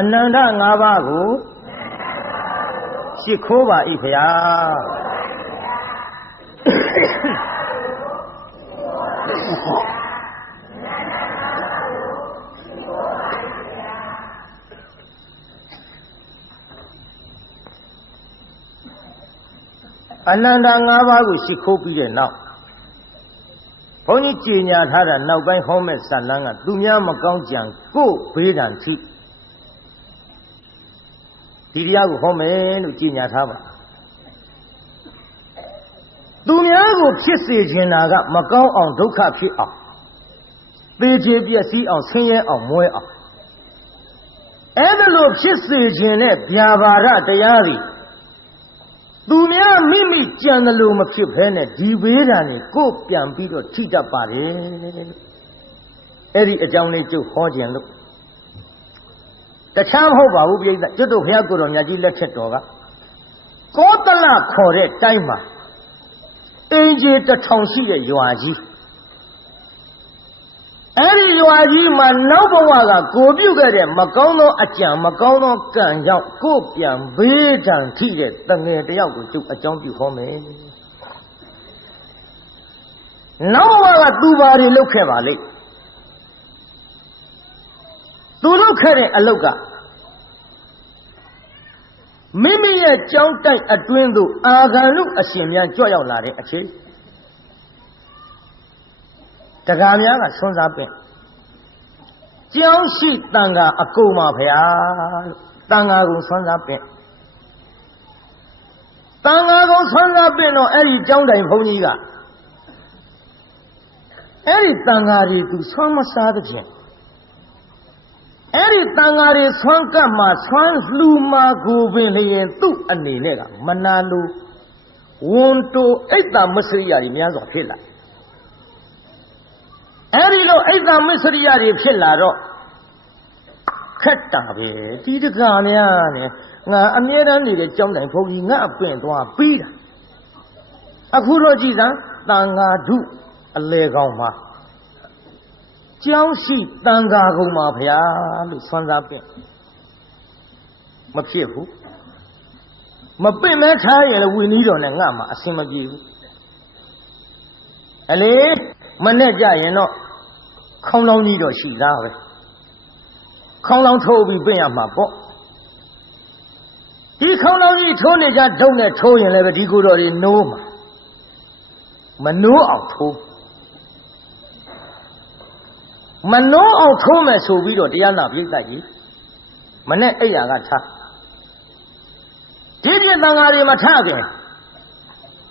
အနန္တ၅ပါးကိုရှိခိုးပါ၏ဖေဟာအနန္တ၅ပါးကိုရှိခိုးပြီးတဲ့နောက်ဘုန်းကြီးကြေညာထားတာနောက်ပိုင်းဟောမဲ့ဇာတ်လမ်းကသူများမကောင်းကြံကိုယ်ဘေးဒဏ်ထိဒီတရားကိုဟောမယ်လို့ကြေညာထားပါသူများကိုဖြစ်စေခြင်းတာကမကောင်းအောင်ဒုက္ခဖြစ်အောင်သေချေပျက်စီးအောင်ဆင်းရဲအောင်မွဲအောင်အဲ့ဒါလို့ဖြစ်စေခြင်းနဲ့ဗျာပါဒတရားတွေသူများမိမိကြံတယ်လို့မဖြစ်ဘဲနဲ့ဒီဘေးဒဏ်ကိုပြန်ပြီးတော့ထိတတ်ပါတယ်အဲ့ဒီအကြောင်းလေးကျုပ်ဟောခြင်းလို့တခြားမဟုတ်ပါဘူးပြိဿကျွတ်တို့ဘုရားကိုယ်တော်မြတ်ကြီးလက်ထက်တော်ကကောသလခေါ်တဲ့တိုင်းမှာအင်ဂျီ1000ရှိတဲ့ရွာကြီးအဲ့ဒီရွာကြီးမှာနောက်ဘဝကကိုပြုတ်ခဲ့တဲ့မကောင်းသောအကြံမကောင်းသောကံကြောင့်ကိုပြန်ဘေးဒဏ်ထိတဲ့တငယ်တယောက်ကိုကျုပ်အကြောင်းပြုဟောမယ်နောက်ဘဝကသူပါတွေလုပ်ခဲ့ပါလိမ့်သူလုပ်ခဲ့တဲ့အလုပ်ကမိမိရဲ့ကြောင်းတိုက်အတွင်းသို့အာဂန္တုအရှင်များကြွရောက်လာတဲ့အချိန်တက္ကများကဆွမ်းစားပင့်ကြောင်းရှိတန်ခါအကုန်ပါဗျာလို့တန်ခါကိုဆွမ်းစားပင့်တန်ခါကိုဆွမ်းစားပင့်တော့အဲ့ဒီကြောင်းတိုင်ဘုန်းကြီးကအဲ့ဒီတန်ခါတွေသူဆွမ်းမစားသဖြင့်အဲ့ဒီတန်ဃာတွေဆွမ်းကပ်မှာဆွမ်းလှူမှာကိုပင်လျင်သူ့အနေနဲ့ကမနာလိုဝန်တိုအိတ်တာမစ္စရိယတွေများစွာဖြစ်လာအဲ့ဒီလိုအိတ်တာမစ္စရိယတွေဖြစ်လာတော့ခက်တာပဲဒီတကားများနဲ့ငါအမြဲတမ်းနေတဲ့ကြောင်းတိုင်ဘုန်းကြီးငါအပင့်သွားပြီးတာအခုတော့ကြည်စမ်းတန်ဃာဓုအလေကောင်းမှာကြောင်းရှိတန်ခါကုန်ပါဗျာလို့ဆွမ်းစားပင့်မဖြစ်ဘူးမပင့်မဲထားရလေဝီနီးတော်နဲ့ငါမှအဆင်မပြေဘူးအလေမနဲ့ကြရင်တော့ခေါင်းလောင်းကြီးတော့ရှိသားပဲခေါင်းလောင်းထိုးပြီးပင့်ရမှာပေါ့ဒီခေါင်းလောင်းကြီးထိုးနေကြဒုံနဲ့ထိုးရင်လည်းပဲဒီကိုယ်တော်တွေနိုးမှာမနိုးအောင်ထိုးမနှောအောင်ထိုးမယ်ဆိုပြီးတော့တရားနာပြိဿကြီးမနဲ့အိယာကထားဒီပြည့်တန်ဃာတွေမထခင်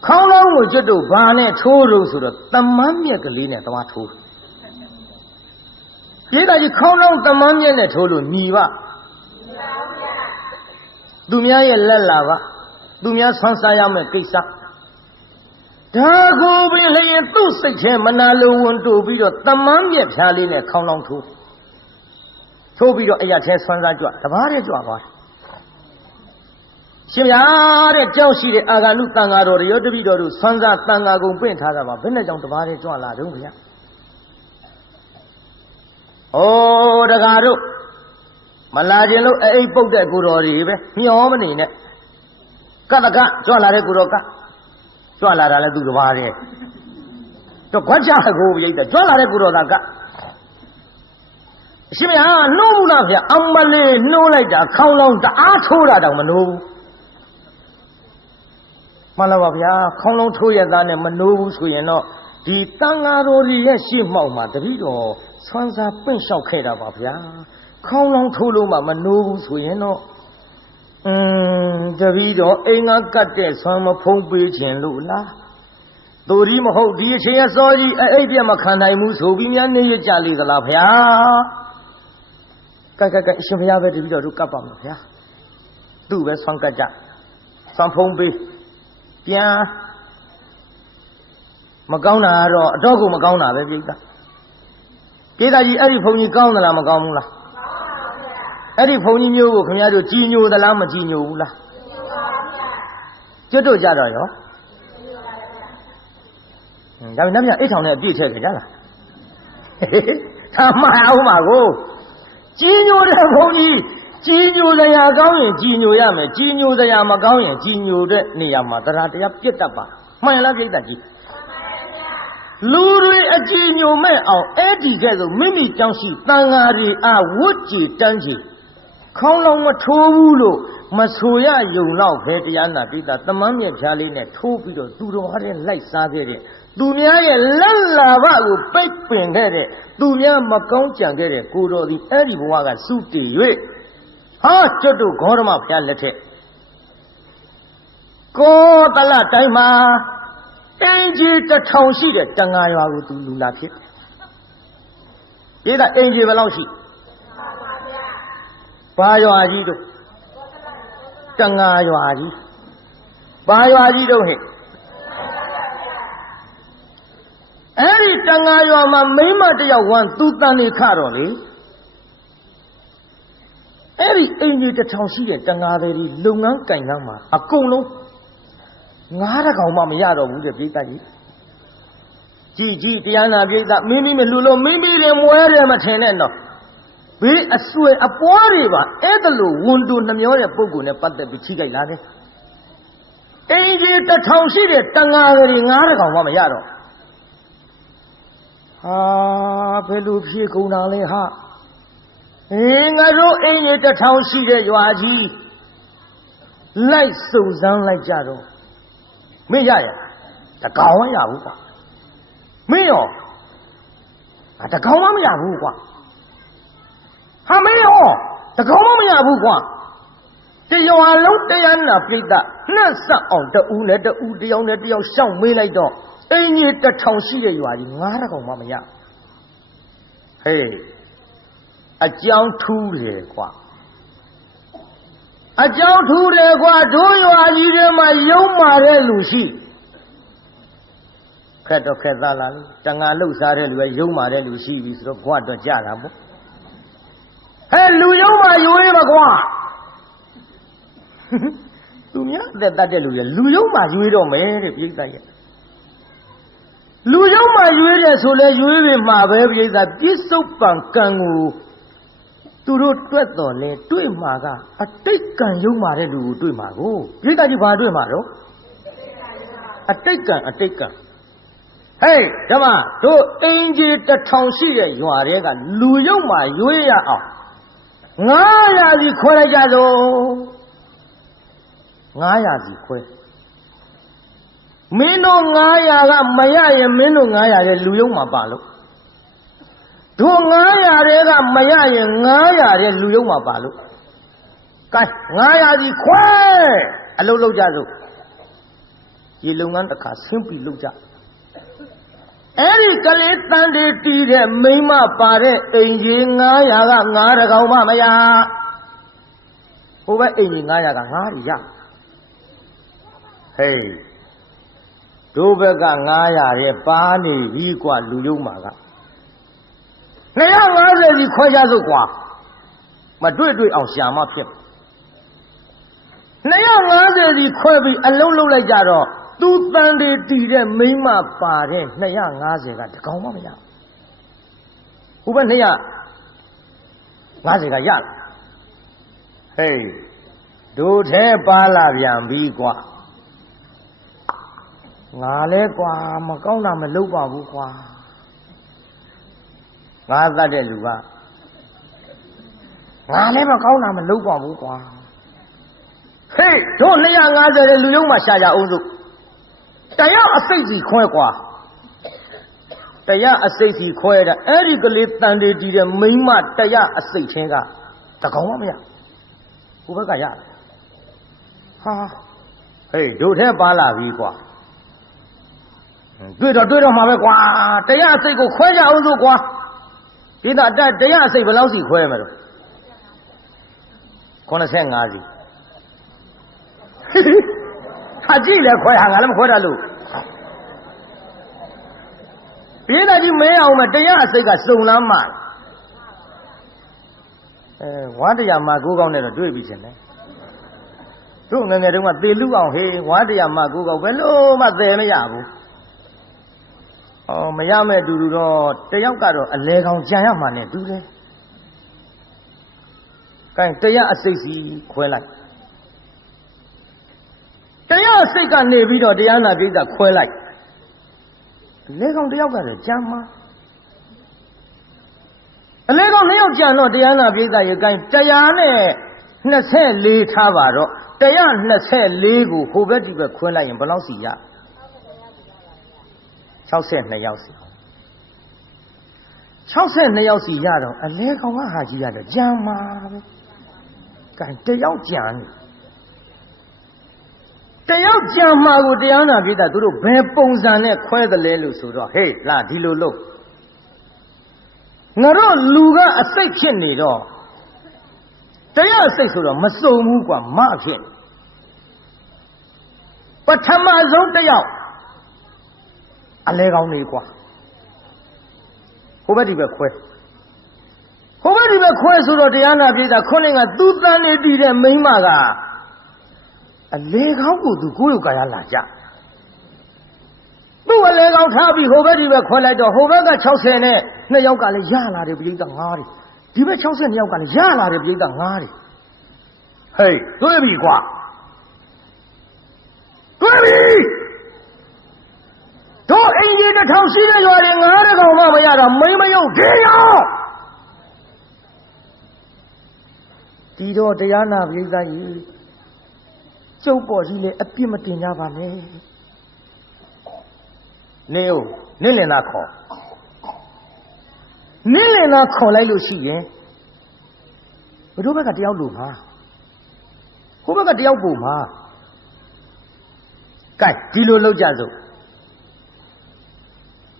ခေါင်းလုံးကိုကျွတ်တို့ဘာနဲ့ထိုးလို့ဆိုတော့တမန်းမြက်ကလေးနဲ့သွားထိုးပြိဿကြီးခေါင်းလုံးတမန်းမြက်နဲ့ထိုးလို့ညီပါသူများရဲ့လက်လာပါသူများဆွမ်းစားရမယ့်ကိစ္စဒါကိုပင်လျင်သူ့စိတ်ထဲမနာလိုဝန်တိုးပြီးတော့တမန်းမြက်ဖြားလေးနဲ့ခေါင်းလောင်းထိုးပြီးတော့အရာထဲဆွမ်းစားကြွတဘာတဲ့ကြွသွားရှင်ဗျာတဲ့ကြောက်ရှိတဲ့အာဂန္တုတန်ဃာတော်တွေရောတပိတော်တို့ဆွမ်းစားတန်ဃာကုန်ပင့်ထားတာပါဘယ်နဲ့ကြောင့်တဘာတဲ့ကြွလာတုံးဗျာဩတကားတို့မလာခြင်းလို့အိပ်ပုတ်တဲ့ကိုတော်တွေပဲမျောမနေနဲ့ကတကကြွလာတဲ့ကိုတော်ကကြွလာတာလဲသူတပါးတဲ့တော့ခွက်ချကိုပြိတ္တကြွလာတဲ့ကိုတော်သာကအရှင်မနှိုးဘူးလားဗျအမလေးနှိုးလိုက်တာခေါင်းလောင်းတအားထိုးတာတောင်မနှိုးဘူးမှန်လားပါဗျာခေါင်းလောင်းထိုးရသားနဲ့မနှိုးဘူးဆိုရင်တော့ဒီတန်ဃာတော်ကြီးရဲ့ရှေ့မှောက်မှာတပည့်တော်ဆွမ်းစားပင့်လျှောက်ခဲ့တာပါဗျာခေါင်းလောင်းထိုးလို့မှမနှိုးဘူးဆိုရင်တော့တပည့်တော်အိမ်ကကတ်တဲ့ဆွမ်းမဖုံးပေးခြင်းလို့လားသူဒီမဟုတ်ဒီအချိန်အစောကြီးအိပ်ပြတ်မခံနိုင်ဘူးဆိုပြီးများနေရကြလေသလားဗျာကဲအရှင်ဘုရားပဲတပည့်တော်တို့ကတ်ပါမယ်ဗျာသူ့ပဲဆွမ်းကတ်ကြဆွမ်းဖုံးပေးပြန် Macauna, a dog Macauna, the Vita. Get I Eddie Pony Gauna Macauna. Eddie Pony knew, Canado, Gino, the Lama Gino. Jodo Jadayo. I never ate on a detail. My go. Gino the Pony. Gino the Yagawi, Gino Yame, Gino the Yamagawi, Gino the Niamataratia Pitapa. My love is that. Luri a Gino may our Eddie Gazo, Mimi Jansi, Tangari, Wuchi, Tanji. Kong Matulo, Masuya, you know, Petiana, Pita, the Mammy Charlie, Topido, Tudo, like Savere. Dunia Lava, Pepin, Dunia Maconcha, get it, Kudo, the Eddie Waga, Suti, Ah, Chodu, Gorma, Calete. Go the la time, Angel the town seated, Tangaya to Lulaki. Either Angel Veloci. Bayo Ajido. Tangayo Aji. Bayo Ajido hit. Any Tangayo, my Mima, one, Tutani Caroli. Every angel the town see it, Tangari, Lunga, Kainama, a colo. Naraka Mamma would have been Gigi, Diana, Mimi Lulo, Mimi, and where am I tenendo? Be a sweat, a pooriva, Edalu, Wundu, Namiola Puguna, but the Bichiga Lade. Angel the town see it, Tangari, Naraka Mamma. Ah, Peluchi Kunaleha. Ingaro in the town seated Yuaji. Like Susan like Jado. Miyaya, the Kawaya Wuka. Mio, at the Kawamia Wuka. Hameo, the Kawamia Wuka. The Yoalo de Anna Pita, Nasa on the Una de Udion de Dio Sound Milato. Ain't it the town seated Yuaji, Narako Mamma. Hey. A young two qua. A young two qua, do you are eating my young Mare Lucy? Cato Catalan, Tangalu Sarel, where young Mare Lucy is the Quato Jarabo. Hey, Luyoma, you ever go? Lumia, that Luyoma, you don't marry it. Luyoma, you eat so let you even my baby that this so pankangu. To do Tweton, to Maga, a taken you married to Mago. You got you are doing Maro? A taken. Hey, come on, to angel the town see you are a Luyoma, you are. Naya the Corajado Naya the Que Mino Naya, Maya, Mino Naya, Luyoma Balo. Do Naya Rega Maya Naya Luyoma Balu. Kai Naya the Quay. A low jazzo. Yilungan the car simply looked up. Any Kalitan de Mima Pare, Angel Naya Nara Maya. Over Angel Naya Naya. Hey. Dobega Naya Repani, Equa Luyoma. Now, I said, you quite as a qua. But do it on Shama Pip. Now, I said, you quite be alone like that. 2 Sunday tea, Mima Pare, Naya, Naziga, the Comamia. Who went here? Naziga Yat. Hey, do te Palavian Bigua. Nalequa, Macona Meluba Bukwa. I got it, you are. I never call them a loop of Wuka. Hey, don't lay on other Luyoma Shaya Uzu. They are a safety quack. They are a safety quack. Eric lived under the Mima, they are a safety. The Comamia. Who was I? Ha. Hey, don't have Bala Viqua. Good or good of my they are saying, go quay out of Gua. In that they are saying, well, I'll see Quamer. Conasang Azi. Hajila Quayang, I'm quite a look. 别的就没有嘛，这样是个收了嘛。我这样嘛，古讲那个对比起来，中那个什么对路上去，我这样嘛，古讲为了嘛怎么样不？哦，没样没嘟嘟咯，这样搞着，来讲这样嘛呢，对不对？看这样谁是回来？这样谁干那边的这样那边的回来？来讲这样搞着讲吗？来讲你要讲了这样那边的也干这样呢，那才离他吧着，这样那才离过后边这个回来也不老实呀。超生那要死，超生那要死呀着，来讲我还是呀着讲嘛，干这要讲。这要讲嘛，我这样那边的都是白崩山的快的来路说着，嘿，垃圾路路，我说路个谁骗你着？这样谁说着没收目光马骗，把他妈肉这样，来讲你瓜，后边这边快，后边这边快说着这样那边的，可能啊都在那地的没嘛个。来讲我都过有个样拉家，如果来讲差别后边这边快来着，后边个超车呢，那要干的压拉的不一样啊的，这边超车你要干的压拉的不一样啊的，嘿，对比瓜，对比，这人家的超市的原理，俺这个妈妈呀的没有这样，地着这样那不一样。就保起来，一边没定家吧呢？你有，你来哪考？你来哪考来有戏耶？我都把个条路嘛，我把个条路嘛，干几路路家走。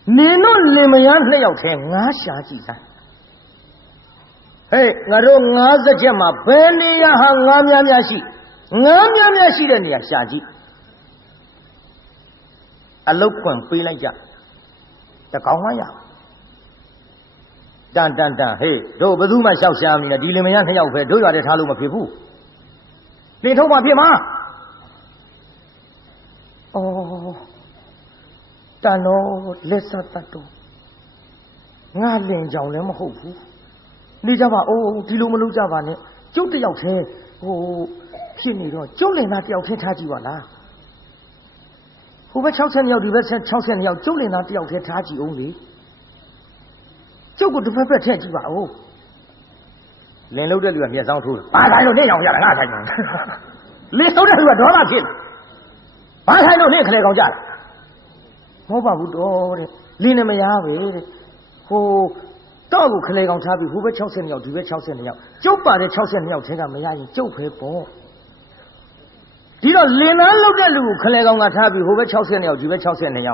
你那你们样那要听俺下几山？嘿，我说俺这些嘛，本地呀哈俺面戏。俺面是的你啊，下级，老坤背来讲，这搞啥呀？等，嘿，这不都嘛小虾米呢？地里面人要赔，都要在茶路嘛赔付，你头发赔吗？哦，但咯，来啥子多？俺连讲了么好付，你家话哦，地路么路家话呢？就这要钱哦。骗你了，就来拿吊车差几万啦！后边超车你要，里边超车你要，就来拿吊车差几公里，就个都不差几万哦。连路这里边别上出，八台路那样下来，俺才用。连路这里边多大钱？八台路那可来高价了，我把不多的，连那么压位的，哦。到个可来讲差别，后边超车你要，里边超车你要，就把这超车你要车个没压人，就赔包。知道连南路的路可来讲俺差别，后边超车你要，里边超车你要，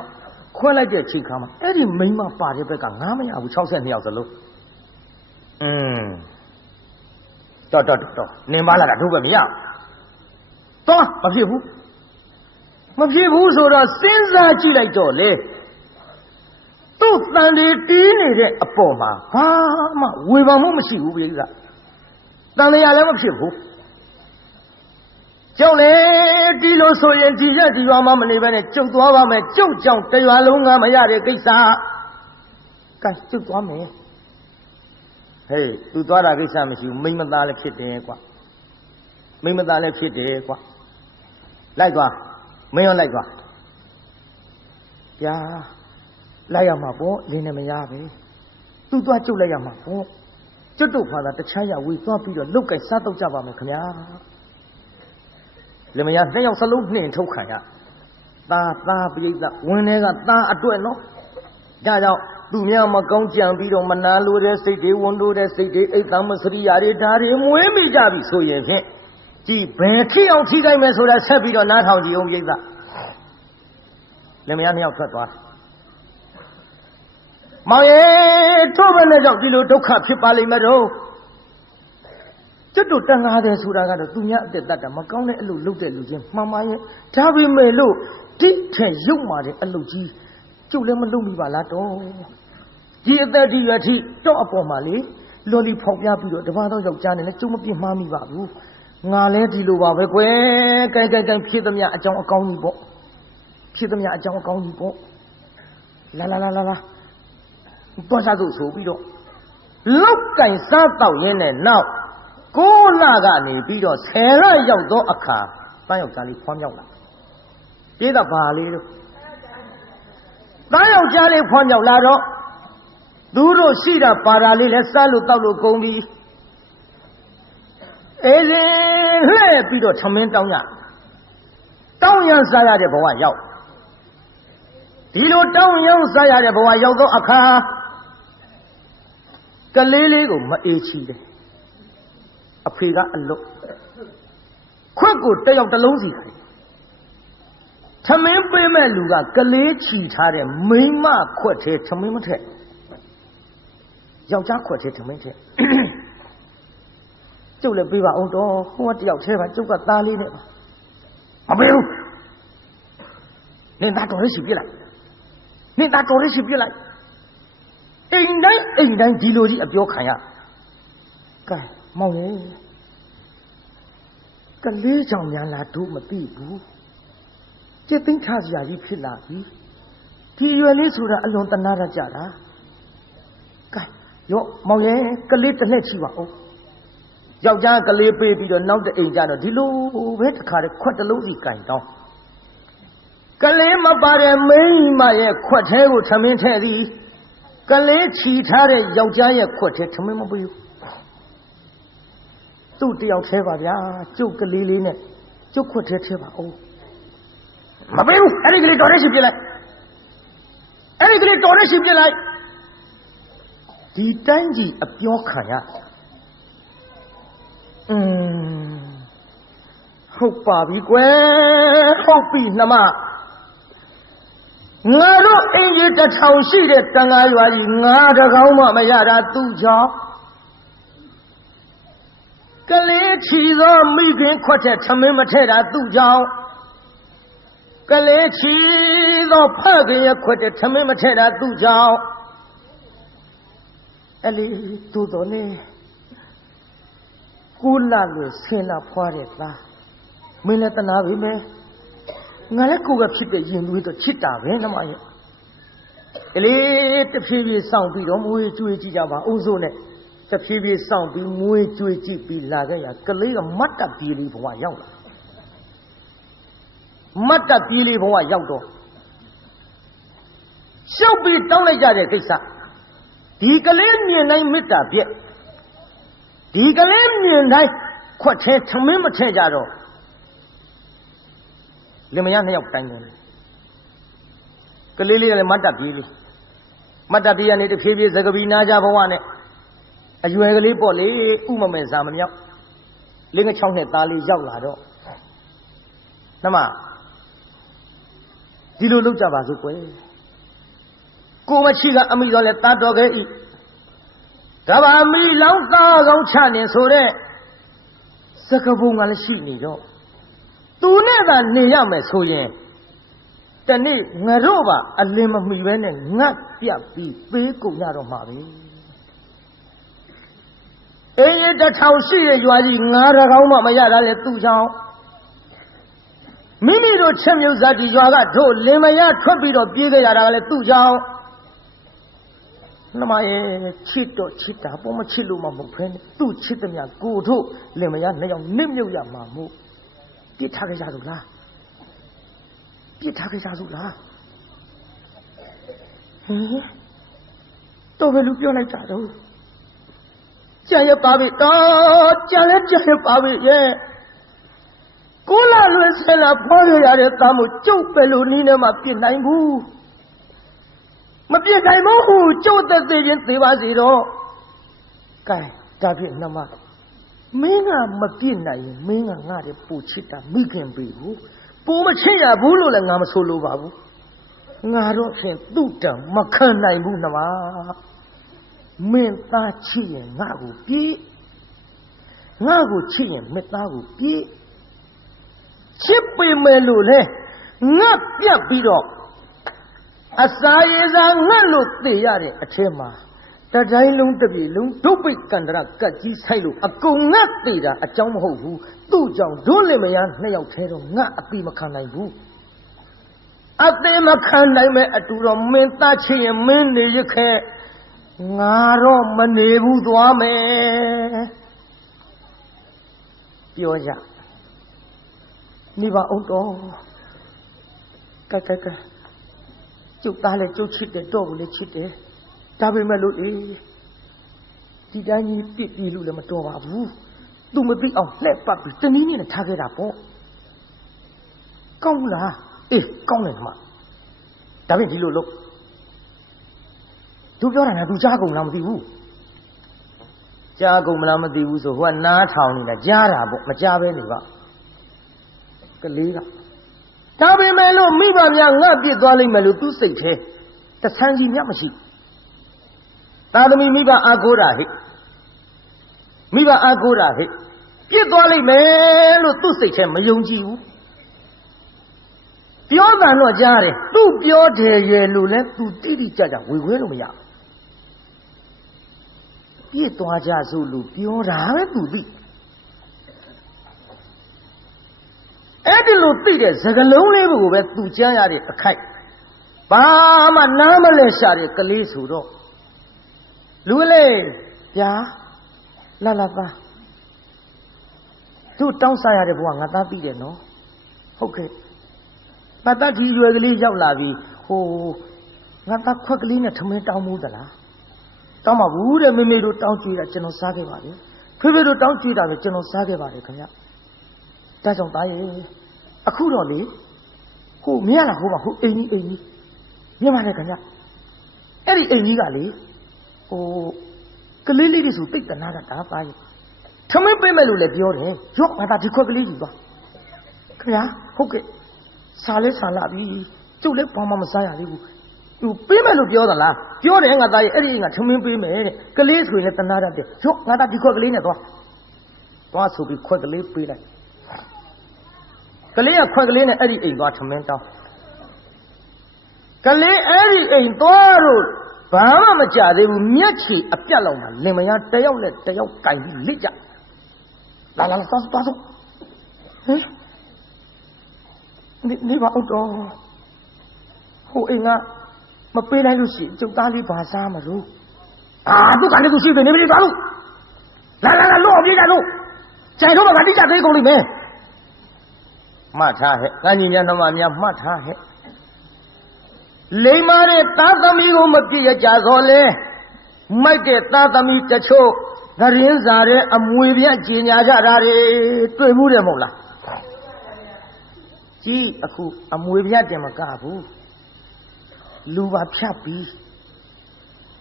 快来这去看嘛，哎你没嘛把这边讲俺们也不超车你要是路，到，你把那个都不一样，走，把屁股，我屁股说着身上起来着嘞。都三的地里的宝马啊嘛，为什么我们西湖不一样？当然也来我皮肤，叫来地路所人地下地方我们那边的就多我们就讲这原路俺们家的给啥？干就多没？嘿，都多大给啥没修？没么大的撇的瓜，没么大的撇的瓜，来瓜，没有来瓜，呀。来呀嘛不，连那么压呗，都多就来呀嘛不，这都怕他这钱呀为多比了，路该啥都加吧没看呀，你们呀那要是路年头看呀，打不一样，我那个打对喏，家家路面嘛刚讲比了嘛那路的谁的温度的谁的哎咱们是的呀的他的我也没加比所以片，即白天要去改面出来才比了哪套就有意思，你们呀你要说多。毛爷，这边那条路都看皮巴里面走，这都当俺的出来个的，都伢的大家嘛讲的路的路线，妈妈耶，这边没路，这天有嘛的路机，就那么弄米巴拉多，记得这月气找不嘛哩，罗里跑边比罗，这把到要家呢，就么别妈咪巴路，我来这路吧，喂，该撇的面叫我搞你不，撇的面叫我搞你不，来，多少都手比着，老干啥导演呢？闹，过那个你比着，才来要多阿卡，咱要家里放掉了，别的巴里了。咱要家里放掉拉着，如果是的把那里来山路道路公里，人来比着成名当然啥样的不玩要，第六当样啥样的不玩要到阿卡，跟里个没一起的，阿飞个阿路，快过都要得老子的。他们北面路啊，各类其他的没嘛扩车，他们没车，要加扩车他们车，就来北吧，我只要车吧，就个打理的吧，啊不用，你拿着的起别来，应然第六季也不要看呀，该毛人，各类上面来都没地步。这等差是也ဖြစ်လာပြီဒီရွယ်လေးဆိုတာအလွန်တနာရကြတာကဲရောမောင်ရဲ့ကလေးတစ်နှစ်ရှိပါဦးယောက်ျားကလေးပေးပြီးတော့နောက်တဲ့အိမ်ကျတော့ဒီလိုပဲတစ်ခါတည်းခွက်တစ်လုံးစီကင်တောင်းကလေးမပါတဲ့မိန်းမရဲ့ခွက်သေးကိုထမင်းထဲသည်ကလေးချီထားတဲ့ယောက်ျားရဲ့ခွက်သေးထမင်းမပေးဘူးသူ့တယောက်သေးပါဗျာကျုပ်ကလေးလေးနဲ့ကျုပ်ခွက်သေးသေးပါဦးမပေးဘူးအဲ့ဒီကလေးတော်တဲ့ရှိပြလိုက်ဒီတိုင်းကြီးအပြောခံရဟုတ်ပါပြီကွယ်ဟုတ်ပြီနှမငါတို့အင်ကြီးတစ်ထောင်ရှိတဲ့တန်ဃာရွာကြီးငါတကောင်းမှမရတာသူ့ကြောင့်ကလေးချီသောမိခင်ခွက်တဲ့ထမင်းမထဲတာသူ့ကြောင့်ကလေးချီသောဖခင်ရဲ့ခွက်တဲ့ထမင်းမထဲတာသူ့ကြောင့်အဲ့လေသူ့တော်လေကိုလာလို့ဆင်းလာဖွားတဲ့သားမင်းလည်းတနာပြီမယ်ငါလည်းကိုယ်ကဖြစ်တဲ့ရင်သွေးတော့ချစ်တာပဲနှမရဲ့ကလေးတဖြည်းဖြည်းစောင့်ပြီးတော့မွေးကြွေးကြည့်ကြပါအုံစိုးနဲ့တဖြည်းဖြည်းစောင့်ပြီးမွေးကြွေးကြည့်ပြီးလာခဲ့ရကလေးကမတ်တပ်ပြေးလေးဘဝရောက်လာမတ်တပ်ပြေးလေးဘဝရောက်တော့ရှုပ်ပြီးတောင်းလိုက်ကြတဲ့ကိစ္စဒီကလေးမြင်တိုင်းမေတ္တာပြည့်ဒီကလေးမြင်တိုင်းခွက်ထဲထမင်းမထဲကြတော့လင်မယားနှစ်ယောက်တိုင်းတယ်ကလေးလေးကလည်းမတ်တပ်ပြေးလေးမတ်တပ်ပြေးကနေတဖြည်းဖြည်းသကပီနာကြဘဝနဲ့အရွယ်ကလေးပေါ့လေဥမမဲ့စာမမြောက်လင်းက6နှစ်သားလေးရောက်လာတော့နှမဒီလိုလုပ်ကြပါစို့ကွယ်ကိုမချီကအမိတော်လဲတာတော်ခဲ့ဤကဘာမီလောင်းသားကောင်းချနေဆိုတဲ့စကပုံကလည်းရှိနေတော့သူနဲ့သာနေရမယ်ဆိုရင်တနေ့ငါတို့ပါအလင်းမမီပဲနဲ့ငတ်ပြတ်ပြီးပေးကုန်ရတော့မှာပဲအင်းရတစ်ထောင်ရှိရရွာကြီးငါးရကောင်းမှမရတာလေသူ့ကြောင့်မိမိတို့ချက်မြုပ်စားကြီးရွာကတို့လင်မယားထွက်ပြီးတော့ပြေးခဲ့ရတာကလည်းသူ့ကြောင့်နှမရဲ့ချစ်တော့ချစ်တာပေါ်မချစ်လို့မဟုတ်ဖ ೇನೆ သူ့ချစ်တဲ့မြတ်ကိုတို့လင်မယားနှစ်ယောက်နစ်မြုပ်ရမှာမို့ပြစ်ထားကြစို့လားတော့ဘယ်လိုပြောလိုက်တာတော့ကြံရပါပြီတော့ကြံရပါပြီရဲ့ကိုလာလွယ်ဆဲလာဖွားရရတဲ့သားမို့ကျုပ်ပဲလို့နီးနေမှပြစ်နိုင်ဘူးမပြစ်နိုင်ဘူးကျုပ်သက်သေးချင်းသေပါစေတော့ကဲဒါဖြင့်နှမမင်းကမပြစ်နိုင်ရင်မင်းကငါ့တဲ့ပူချစ်တာမိခင်ပြီဘူးပူမချစ်ရဘူးလို့လည်းငါမဆိုလိုပါဘူးငါတော့ဖြင့်သူ့တံမခံနိုင်ဘူးနှမမင်းသားချစ်ရင်ငါ့ကိုပြေးငါ့ကိုချစ်ရင်မင်းသားကိုပြေးချစ်ပေမဲ့လို့လေငါပြတ်ပြီးတော့ အစာရေစာငတ်လို့သိရတဲ့အထဲမှာတတိုင်းလုံးတစ်ပြေလုံးဒုပိတ်ကန္တရကတ်ကြီးဆိုင်လို့အကုန်ငတ်သိတာအကြောင်းမဟုတ်ဘူးသူ့ကြောင့်ဒုလင်မယားနှစ်ယောက်ထဲတော့ငတ်အတိမခံနိုင်ဘူးအတိမခံနိုင်မဲ့အတူတော့မင်းသားချစ်ရင်မင်းနေရခဲ့ငါတော့မနေဘူးသွားမယ်ပြောကြနေပါအောင်တော့ကဲကျုပ်သားလည်းကျုပ်ချစ်တယ်တော့ဘူးလည်းချစ်တယ်ဒါပေမဲ့လို့ဒီတိုင်းကြီးပြစ်ပြီးလို့လည်းမတော်ပါဘူးသူမသိအောင်လှည့်ပတ်ပြီးတနည်းနည်းနဲ့ထားခဲ့တာပေါ့ကောင်းလားအေးကောင်းတယ်ခမဒါဖြင့်ဒီလိုလို့သူပြောတာနဲ့သူကြားကုန်လားမသိဘူးကြားကုန်မလားမသိဘူးဆိုဟိုကနားထောင်နေတာကြားတာပေါ့မကြားပဲနေပါကလေးကဒါပေမဲ့လို့မိဘများငှက်ပြစ်သွားလိမ့်မယ်လို့သူစိတ်ထဲတဆန်းကြီးမြတ်မရှိသာသမီမိဘအားကိုးတာဟိမိဘအားကိုးတာဟိပြစ်သွားလိမ့်မယ်လို့သူစိတ်ထဲမယုံကြည်ဘူးပြောတာတော့ကြားတယ်သူပြောတယ်ရဲ့လို့လဲသူတိတိကျကျဝေခွဲလို့မရပြစ်သွားကြစို့လို့ပြောတာပဲသူသိအဲ့ဒီလိုသိတဲ့စကလုံးလေးကိုပဲသူကြားရတဲ့အခိုက်ဘာမှနားမလဲရှာတဲ့ကလေးဆိုတော့လူလေးဗျာလာသားသူတောင်းစားရတဲ့ဘဝငါသားသိတယ်နော်ဟုတ်ကဲ့ငါသားဒီရွယ်ကလေးရောက်လာပြီဟိုငါသားခွက်ကလေးနဲ့ထမင်းတောင်းမှုသလားတောင်းပါဘူးတဲ့မေမေတို့တောင်းကြွေးတာကျွန်တော်စားခဲ့ပါပြီဖေဖေတို့တောင်းကြွေးတာပဲကျွန်တော်စားခဲ့ပါတယ်ခင်ဗျဒါကြောင့်သားရဲ့အခုတော့လေဟိုမရလားဟိုပါဟိုအိမ်ကြီးမြင်ပါလေခင်ဗျအဲ့ဒီအိမ်ကြီးကလေဟိုကလေးလေးတွေဆိုတိတ်တနာတာသားရဲ့ထမင်းပေးမယ်လို့လည်းပြောတယ်ရော့ငါသားဒီခွက်ကလေးယူပါခင်ဗျာဟုတ်ကဲ့စားလဲစားလာပြီကျုပ်လည်းဘာမှမစားရသေးဘူးသူပေးမယ်လို့ပြောသလားပြောတယ်ငါသားရဲ့အဲ့ဒီအိမ်ကထမင်းပေးမယ်တဲ့ကလေးဆိုရင်လည်းတနာတတ်တယ်ရော့ငါသားဒီခွက်ကလေးနဲ့သွားဆိုပြီးခွက်ကလေးပေးလိုက်ကလေးကခွက်ကလေးနဲ့အဲ့ဒီအိမ်သွားထမင်းတောင်းကလေးအဲ့ဒီအိမ်သွားတော့ဘာမှမကြသေးဘူးမျက်ခြေအပြတ်လောက်မှလင်မယားတယောက်နဲ့တယောက်ကင်ပြီးလက်ကြလာသွားဟင်နေပါဦးတော့ဟိုအိမ်ကမပေးနိုင်လို့ရှိရင်ကျုပ်သားလေးဘာစားမလို့သူကလည်းသူရှိတယ်နေပြီသွားလို့လာလော့ပြေးကြလို့ကြိုင်တော့ကတိကျသေးကုန်လိမ့်မယ်မှတ်ထားဟဲ့ငါညီညာနှမများမှတ်ထားဟဲ့လိမ္မာတဲ့သားသမီးကိုမပြည့်ရကြသောလေမိုက်တဲ့သားသမီးတချို့သတင်းစာတဲ့အမွေပြကြေညာကြတာတွေတွေ့ဘူးတယ်မဟုတ်လားကြည့်အခုအမွေပြတင်မကဘူးလူပါဖြတ်ပြီး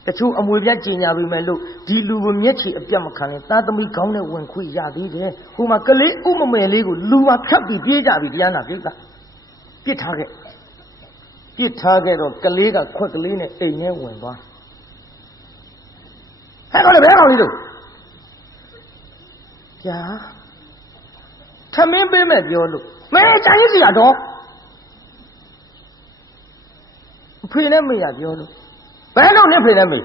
တချို့အမွေပြကြေညာပြီးမယ်လို့ဒီလူကိုမျက်ခြေအပြတ်မခံရင်သားသမီးကောင်းတဲ့ဝင်ခွေရသေးတယ်ဟိုမှာကလေးဥမမယ်လေးကိုလူပါဖြတ်ပြီးပြေးကြပြီတရားနာပြိဿပြစ်ထားခဲ့တော့ကလေးကခွက်ကလေးနဲ့အိမ်ထဲဝင်သွားဟဲ့ကောင်လေးဘယ်ကောင်လေးတို့ကြာထမင်းပေးမဲ့ပြောလို့မဲကြိုင်းစီရတော့ဖေနဲ့မေရပြောလို့ဘယ်တော့နဲ့ဖေနဲ့မေ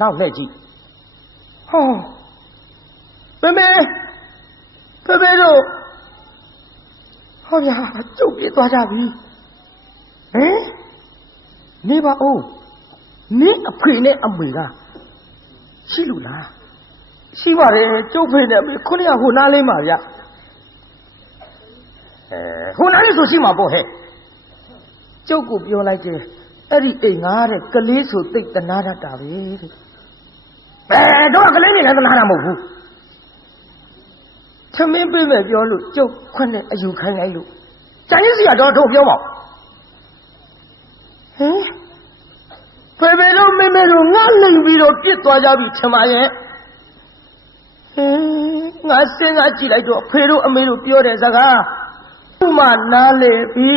နောက်နဲ့ကြည့်ဟောဖေတို့ဟောဗျာကျုပ်ပြေးသွားကြပြီဟင်နေပါဦးနင်းအဖေနဲ့အမေကရှိလို့လားရှိပါတယ်ကျုပ်ဖေနဲ့အမေခုနကဟိုနားလေးမှာဗျဟိုနားလေးဆိုရှိမှာပေါ့ဟဲ့ကျုပ်ကိုပြောလိုက်တယ်အဲ့ဒီအိမ်ငါတဲ့ကလေးဆိုသိတ်တနာတတ်တာပဲတဲ့တော့ကလေးနေလည်းတနာတာမဟုတ်ဘူးသမင်းပေးမယ်ပြောလို့ကျုပ်ခွနဲ့အယူခိုင်းလိုက်လို့ကျန်ရစီကတော့တို့ပြောပါဟင်ဖေတို့မေမေတို့ငါလိမ်ပြီးတော့ပြစ်သွားကြပြီထမရဲ့ငါစဉ်းစားကြည့်လိုက်တော့ဖေတို့အမေတို့ပြောတဲ့စကားဥမနားလေပြီ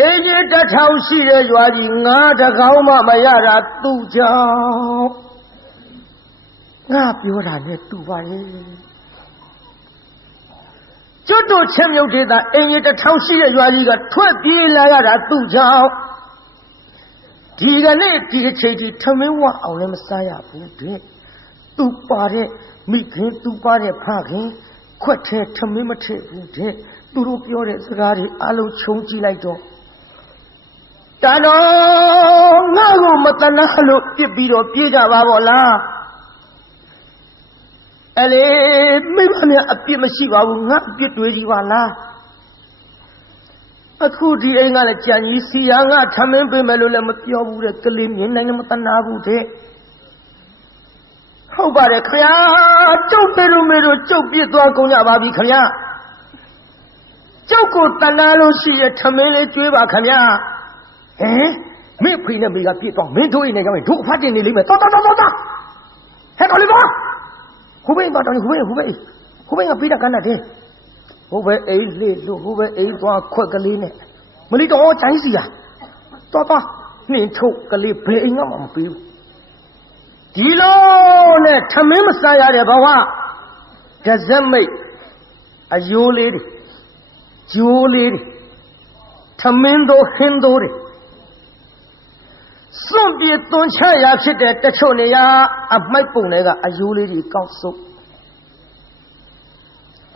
အေးကြီးတစ်ထောင်ရှိတဲ့ရွာကြီးငါတကောင်မှမရတာသူ့ကြောင့်ငါပြောတာနဲ့တူပါရဲ့ ကျွတ်တို့ချင်းမြုပ်ဒေသအင်ကြီးတစ်ထောင်ရှိတဲ့ရွာကြီးကထွက်ပြေးလာရတာသူ့ကြောင့်ဒီကနေ့ဒီအချိန်ထိထမင်းဝအောင်လည်းမစားရဘူးတဲ့သူပါတဲ့မိခင်သူပါတဲ့ဖခင်ခွက်ထဲထမင်းမထည့်ဘူးတဲ့သူတို့ပြောတဲ့စကားတွေအလုံးခြုံကြည့်လိုက်တော့တန်တော်ငါ့ကိုမတနာလို့ပြစ်ပြီးတော့ပြေးကြပါဗောလားအဲ့လေမိမနဲ့အပြစ်မရှိပါဘူးငါအပြစ်တွေးကြီးပါလားအခုဒီအိမ်ကလည်းကြံကြီးစီယာငါထမင်းပေးမယ်လို့လည်းမပြောဘူးတဲ့ကလေးမြင်နိုင်လည်းမတနာဘူးတဲ့ဟုတ်ပါတယ်ခင်ဗျာကျုပ်တေတို့မေတို့ကျုပ်ပြစ်သွားကုန်ကြပါပြီခင်ဗျာကျုပ်ကိုတနာလို့ရှိရထမင်းလေးကျွေးပါခင်ဗျာဟင်မင်းဖေနဲ့မေကပြစ်သွားမင်းတို့အိမ်နဲ့ကြောင့်တို့အဖတ်တင်နေလိမ့်မယ်တော်ဟဲ့တော်လေးပါဟိုဘိန်းတော့တော်ဟိုဘိန်းကပြီးတာကန်းတဲ့ဟိုဘဲအိမ်လေးလို့ဟိုဘဲအိမ်သွားခွက်ကလေးနဲ့မလီတော့ချိုင်းစီရတော်နှင်းထုတ်ကလေးဘယ်အိမ်ကမှမပေးဘူးဒီလိုနဲ့ထမင်းမစားရတဲ့ဘဝကြဇက်မိတ်အယိုးလေးတွေကျိုးလေးတွေထမင်းတို့ဟင်းတို့တွေစွန့်ပြေသွန်ချရာဖြစ်တဲ့တချို့နေရာအမိုက်ပုံတွေကအယိုးလေးတွေကောက်စုပ်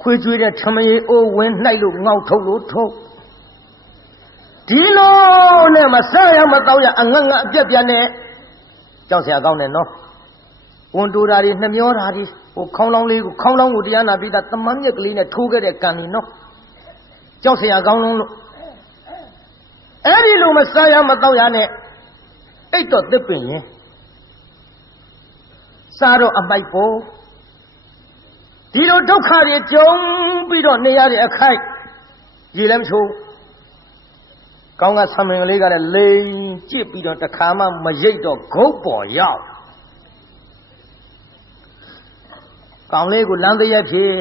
ခွေးကျွေးတဲ့ထမင်းအိုးဝင်နှိုက်လို့ငေါက်ထုတ်လို့ထုတ်ဒီလိုနဲ့မစားရမတော့ရအငတ်ငတ်အပြက်ပြက်နဲ့ကြောက်စရာကောင်းတယ်နော်ဝန်တူတာတွေနှမျောတာတွေဟိုခေါင်းလောင်းလေးကိုခေါင်းလောင်းကိုတရားနာပြီးသားတမန်မြက်ကလေးနဲ့ထိုးခဲ့တဲ့ကံနေနော်ကြောက်စရာကောင်းလုံးလို့အဲ့ဒီလိုမစားရမတော့ရနဲ့အိတ်တော့သစ်ပင်ရင်စားတော့အမိုက်ပေါ်ဒီလိုဒုက္ခတွေကြုံပြီးတော့နေရတဲ့အခိုက်ရေလည်းမချိုးကောင်းကဆံမင်ကလေးကလည်းလိန်ကြည့်ပြီးတော့တခါမှမရိတ်တော့ဂုတ်ပေါ်ရောက်ကောင်းလေးကိုလမ်းတရက်ဖြစ်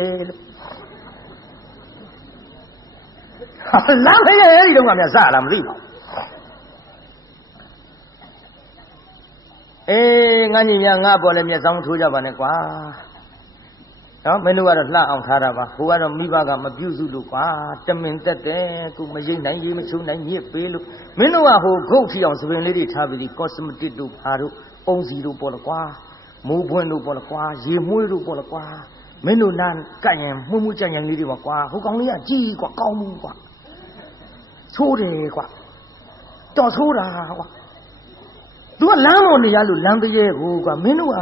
လမ်းတရက်အဲ့ဒီတော့ကများစားလားမသိပါဘူးအေးငါညီမငါပေါ်လည်းမျက်စောင်းထိုးကြပါနဲ့ကွာနော်မင်းတို့ကတော့လှအောင်ထားတာပါဟိုကတော့မိဘကမပြုစုလို့ကွာတမင်တက်တယ်ခုမရိတ်နိုင်ရေးမချုံနိုင်ညစ်ပေးလို့မင်းတို့ကဟိုဂုတ်ထီအောင်သပင်လေးတွေထားပြီးကောစမတစ်တို့ဘာတို့အုံစီတို့ပေါ်了ကွာမိုးပွင့်တို့ပေါ်了ကွာရေမွှေးတို့ပေါ်了ကွာမင်းတို့နာကတ်ရင်မှုကြံကြံလေးတွေပါကွာဟိုကောင်လေးကကြီးကွာကောင်းမှုကွာဆိုးတယ်ကွာတော်ဆိုးတာကွာသူကလမ်းပေါ်နေရလို့လမ်းတရေကိုကွာမင်းတို့က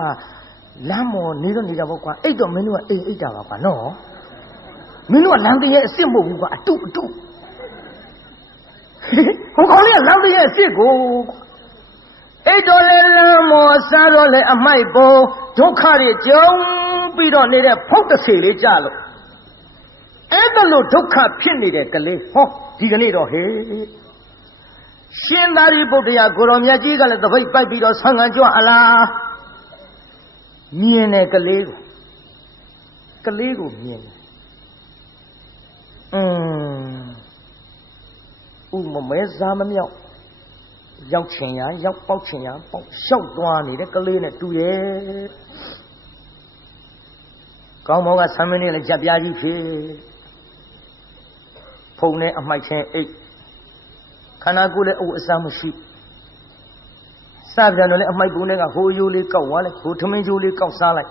လမ်းပေါ်နေတော့နေကြပေါ့ကွာအိတ်တော့မင်းတို့ကအိတ်တာပါကွာနော်မင်းတို့ကလမ်းတရေအစ်စ်မဟုတ်ဘူးကွာအတုဟိုကောင်လေးကလမ်းတရေအစ်စ်ကိုအိတ်တော်လဲလမ်းမော်စားတော့လဲအမိုက်ပေါ်ဒုက္ခတွေကြုံပြီးတော့နေတဲ့ဖုတ်တဆေလေးကြလို့အဲ့ဒါလို့ဒုက္ခဖြစ်နေတဲ့ကလေးဟောဒီကနေ့တော့ဟေးရှင်သာရိပုတ္တရာကိုရောမြတ်ကြီးကလည်းတပိတ်ပိုက်ပြီးတော့ဆံငံကြွအလားမြင်တဲ့ကလေးကိုမြင်ဥမမဲစားမမြောက်ရောက်ချင်ရရောက်ပေါက်ချင်ရပေါက်လျှောက်သွားနေတဲ့ကလေးနဲ့တူရဲ့ကောင်းမောကဆမ်းမင်းနဲ့လည်းကြက်ပြားကြီးဖြစ်ဖုံနဲ့အမိုက်ချင်းအိတ်ခန္ဓာကိုယ်လည်းအဝတ်အစားမရှိစပြန်တော့လည်းအမိုက်ပုံတွေကဟိုယိုးလေးကောက်သွားလိုက်ဟိုထမင်းယိုးလေးကောက်စားလိုက်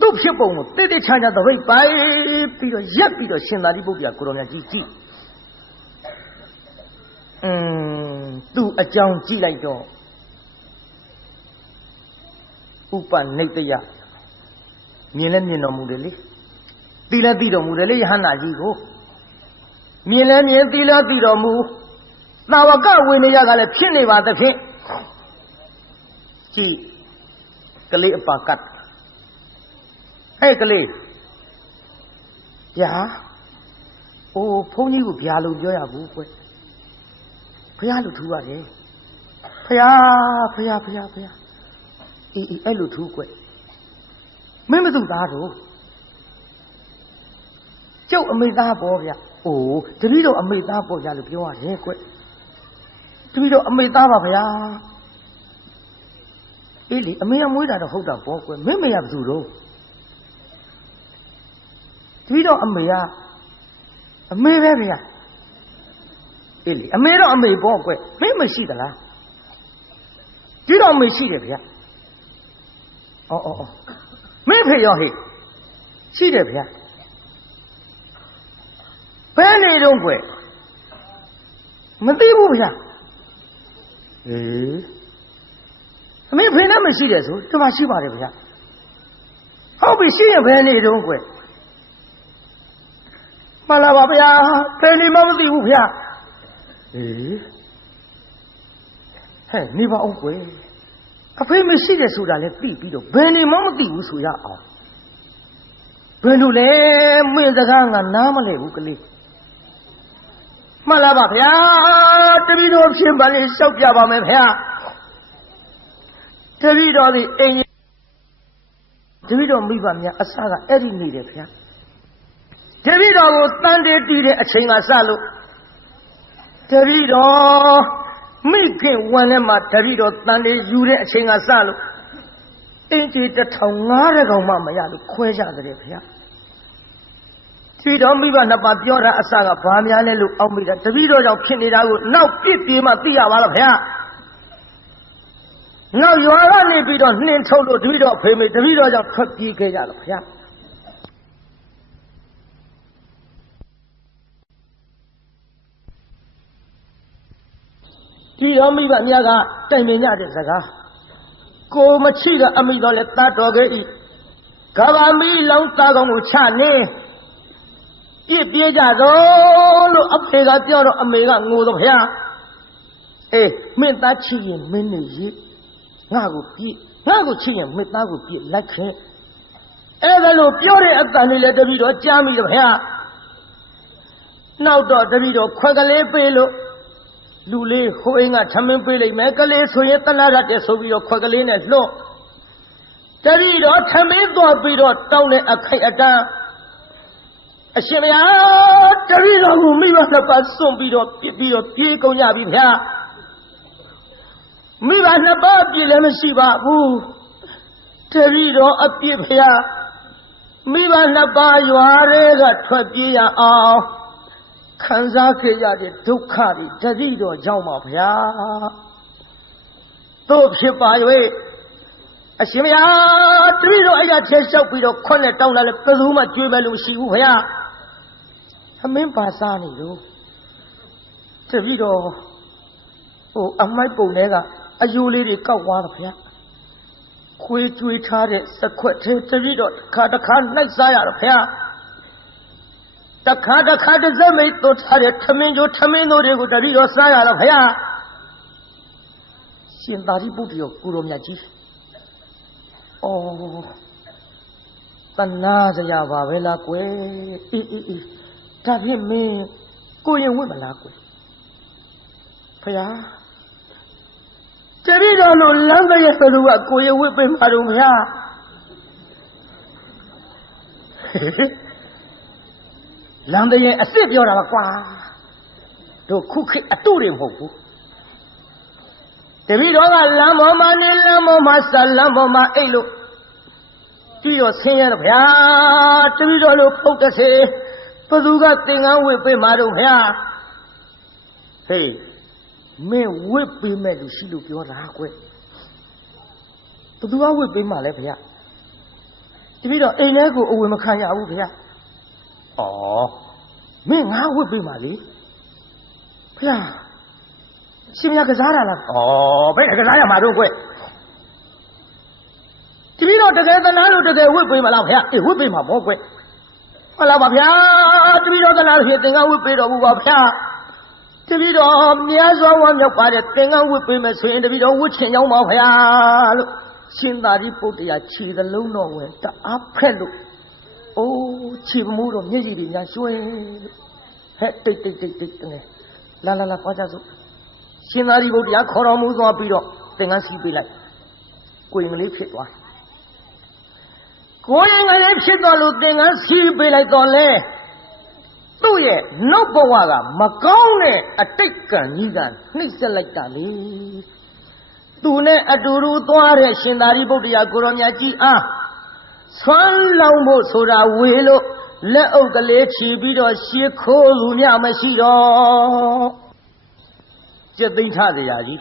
သူ့ဖြစ်ပုံကိုတိတ်တိတ်ချာချာသပိတ်ပိုက်ပြီးတော့ရက်ပြီးတော့ရှင်သာရိပုတ္တရာကိုရောမြတ်ကြီးကြည့်သူ့အကြောင်းကြည့်လိုက်တော့ဥပနိတ္တယမြင်လဲမြင်တော်မူတယ်လေသိလဲသိတော်မူတယ်လေယဟန္တာကြီးကိုမြင်လဲမြင်သိလဲသိတော်မူသာဝကဝိနည်းကလည်းဖြစ်နေပါသဖြင့်ကြည့်ကလေးအပါကတ်ဟဲ့ကလေးဗျာအိုးဘုန်းကြီးကိုဗျာလို့ပြောရဘူးကွဖះလို့ထူရတယ်ဖះအေးအဲ့လိုထူကွမင်းမသူသားတော့ကျုပ်အမေသားပေါ့ဗျအိုးတပည့်တော်အမေသားပေါ့ဗျာလို့ပြောရတယ်ကွတပည့်တော်အမေသားပါဗျာအေးလေအမေကမွေးတာတော့ဟုတ်တာပေါ့ကွမင်းမေကဘယ်သူတော့တပည့်တော်အမေက没白呀，没让没包过，没戏的啦，知道没戏的呀？哦，没赔要黑，戏的呀？白那种贵，没对不呀？没赔那么戏的时候，这把戏把的呀？好比戏也白那种贵。马拉巴不呀，陪你妈妈对不呀？嘿，你把我贵，陪没谁的手上来对比着，陪你妈妈对不手呀啊？陪你来没得看啊，那么来不个嘞？马拉巴不呀，这边我先把你小家把门陪啊，这边的哎，这边没把面啊啥个爱的你的陪啊。这边的我当地地的情啊啥路，这边的没跟我那么，这边的当地有的情啊啥路，而且这头伢的个妈妈呀，都快下子的片。这边的没把那把表达啥个把面的路熬没的，这边的要骗你那个，闹别地嘛地下完了片。那原来那边的年头了，这边的赔没，这边的要可别给家了片。只要没把那个对面家的这个，我们去的阿弥陀来打着个一，干嘛没让打个我抢呢？一别家走路阿陪个掉了阿没个我都骗，没打起人没那些，那个起人没打过别来看，个路表的阿干你来这边着家没的骗，闹到这边着快个来背了。路里后面啊，他们背来买个来，所以等那个手臂要快个来呢落。这里头他们多背着到来啊开一张，什么呀？这里头我没办法把送背着别狗伢比偏，没办法把别人们洗吧不？这里头啊别偏，没办法把原来个穿别呀啊。看啥给家的都看的，这里头叫毛片，都批八位，什么呀？这里头哎呀，天小鬼头困了到那里，不如嘛绝不路西湖片，还没把啥呢都，这里头阿买布那个有里的搞完了片，会追查的是快这里头看那啥样的片。这看着这没都差的，他们弄这个这里头啥样的朋友？现大的不必要顾着面积。咱拿着呀把为了贵，这片没贵人为么拉贵？朋友，这里头路两个也是路啊，贵人为被马路朋友。嘿嘿。两个人谁表达了瓜，都苦口都得模糊。这边说个两毛嘛，你两毛嘛，三两毛嘛，哎喽，只有钱的票，这边说路跑的车，不如个定安会被马路票。嘿，没会被买的西路表达过，不如个会被马来票。这边说哎那个我们看一下我票。没俺会被骂的，哎呀，是不是个啥来了？被那个啥样马路贵？这边这个在哪路这个会被骂老票？会被骂魔贵。我老把票，这边在哪路等俺会被着我票？这边你要说我要把的等俺会被骂谁？这边我钱要毛票，现在的不得呀，去的路那位的阿派路。去不木了，你这边人说，对，来，大家说，现在的不地考到木桩背着，等俺西北来，过人来撇断，路等俺西北来到来，都也弄不完个，没讲呢，这个你是来干的，都呢都路多的，现在的不地过了年纪啊。穿老母出来为了လက်အုပ်ကလေးချီပြီးတော့ရှေးခိုးလူများမရှိတော့ကျက်သိမ်းထစရာကြီး